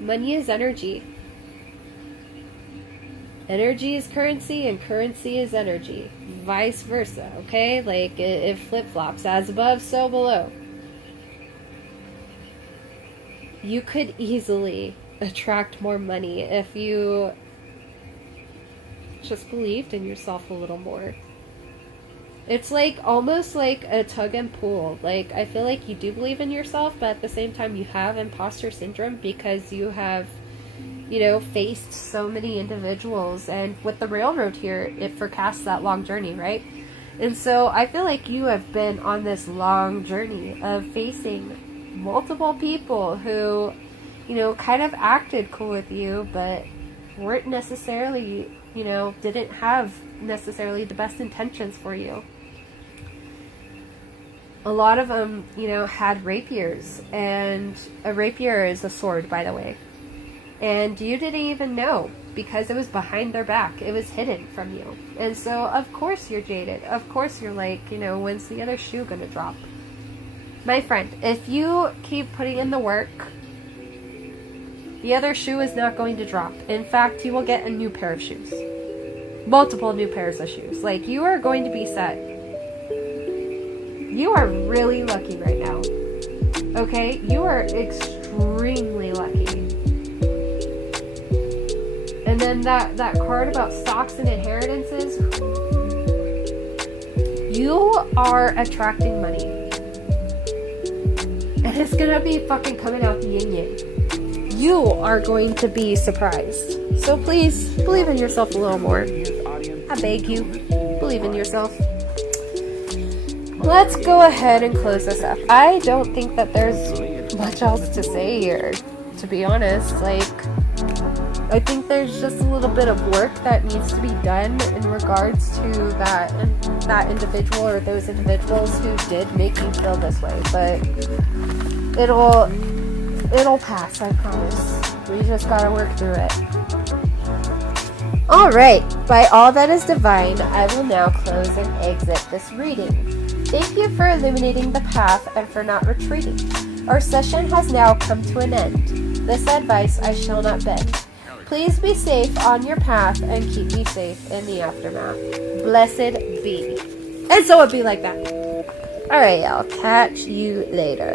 Money is energy. Energy is currency, and currency is energy. Vice versa, okay? Like, it flip-flops. As above, so below. You could easily attract more money if you just believed in yourself a little more. It's like almost like a tug and pull. Like, I feel like you do believe in yourself, but at the same time you have imposter syndrome because you have you know, faced so many individuals, and with the railroad here, it forecasts that long journey, right? And so I feel like you have been on this long journey of facing multiple people who, you know, kind of acted cool with you, but weren't necessarily, you know, didn't have necessarily the best intentions for you. A lot of them, you know, had rapiers, and a rapier is a sword, by the way. And you didn't even know, because it was behind their back. It was hidden from you. And so, of course you're jaded. Of course you're like, you know, when's the other shoe gonna drop? My friend, if you keep putting in the work, the other shoe is not going to drop. In fact, you will get a new pair of shoes. Multiple new pairs of shoes. Like, you are going to be set. You are really lucky right now. Okay? You are extremely lucky. And then that card about stocks and inheritances. You are attracting money. And it's gonna be fucking coming out the yin yang. You are going to be surprised. So please, believe in yourself a little more. I beg you. Believe in yourself. Let's go ahead and close this up. I don't think that there's much else to say here, to be honest. Like, I think there's just a little bit of work that needs to be done in regards to that individual or those individuals who did make you feel this way. But it'll pass, I promise. We just gotta work through it. Alright, by all that is divine, I will now close and exit this reading. Thank you for illuminating the path and for not retreating. Our session has now come to an end. This advice I shall not bend. Please be safe on your path and keep me safe in the aftermath. Blessed be. And so it be like that. Alright, I'll catch you later.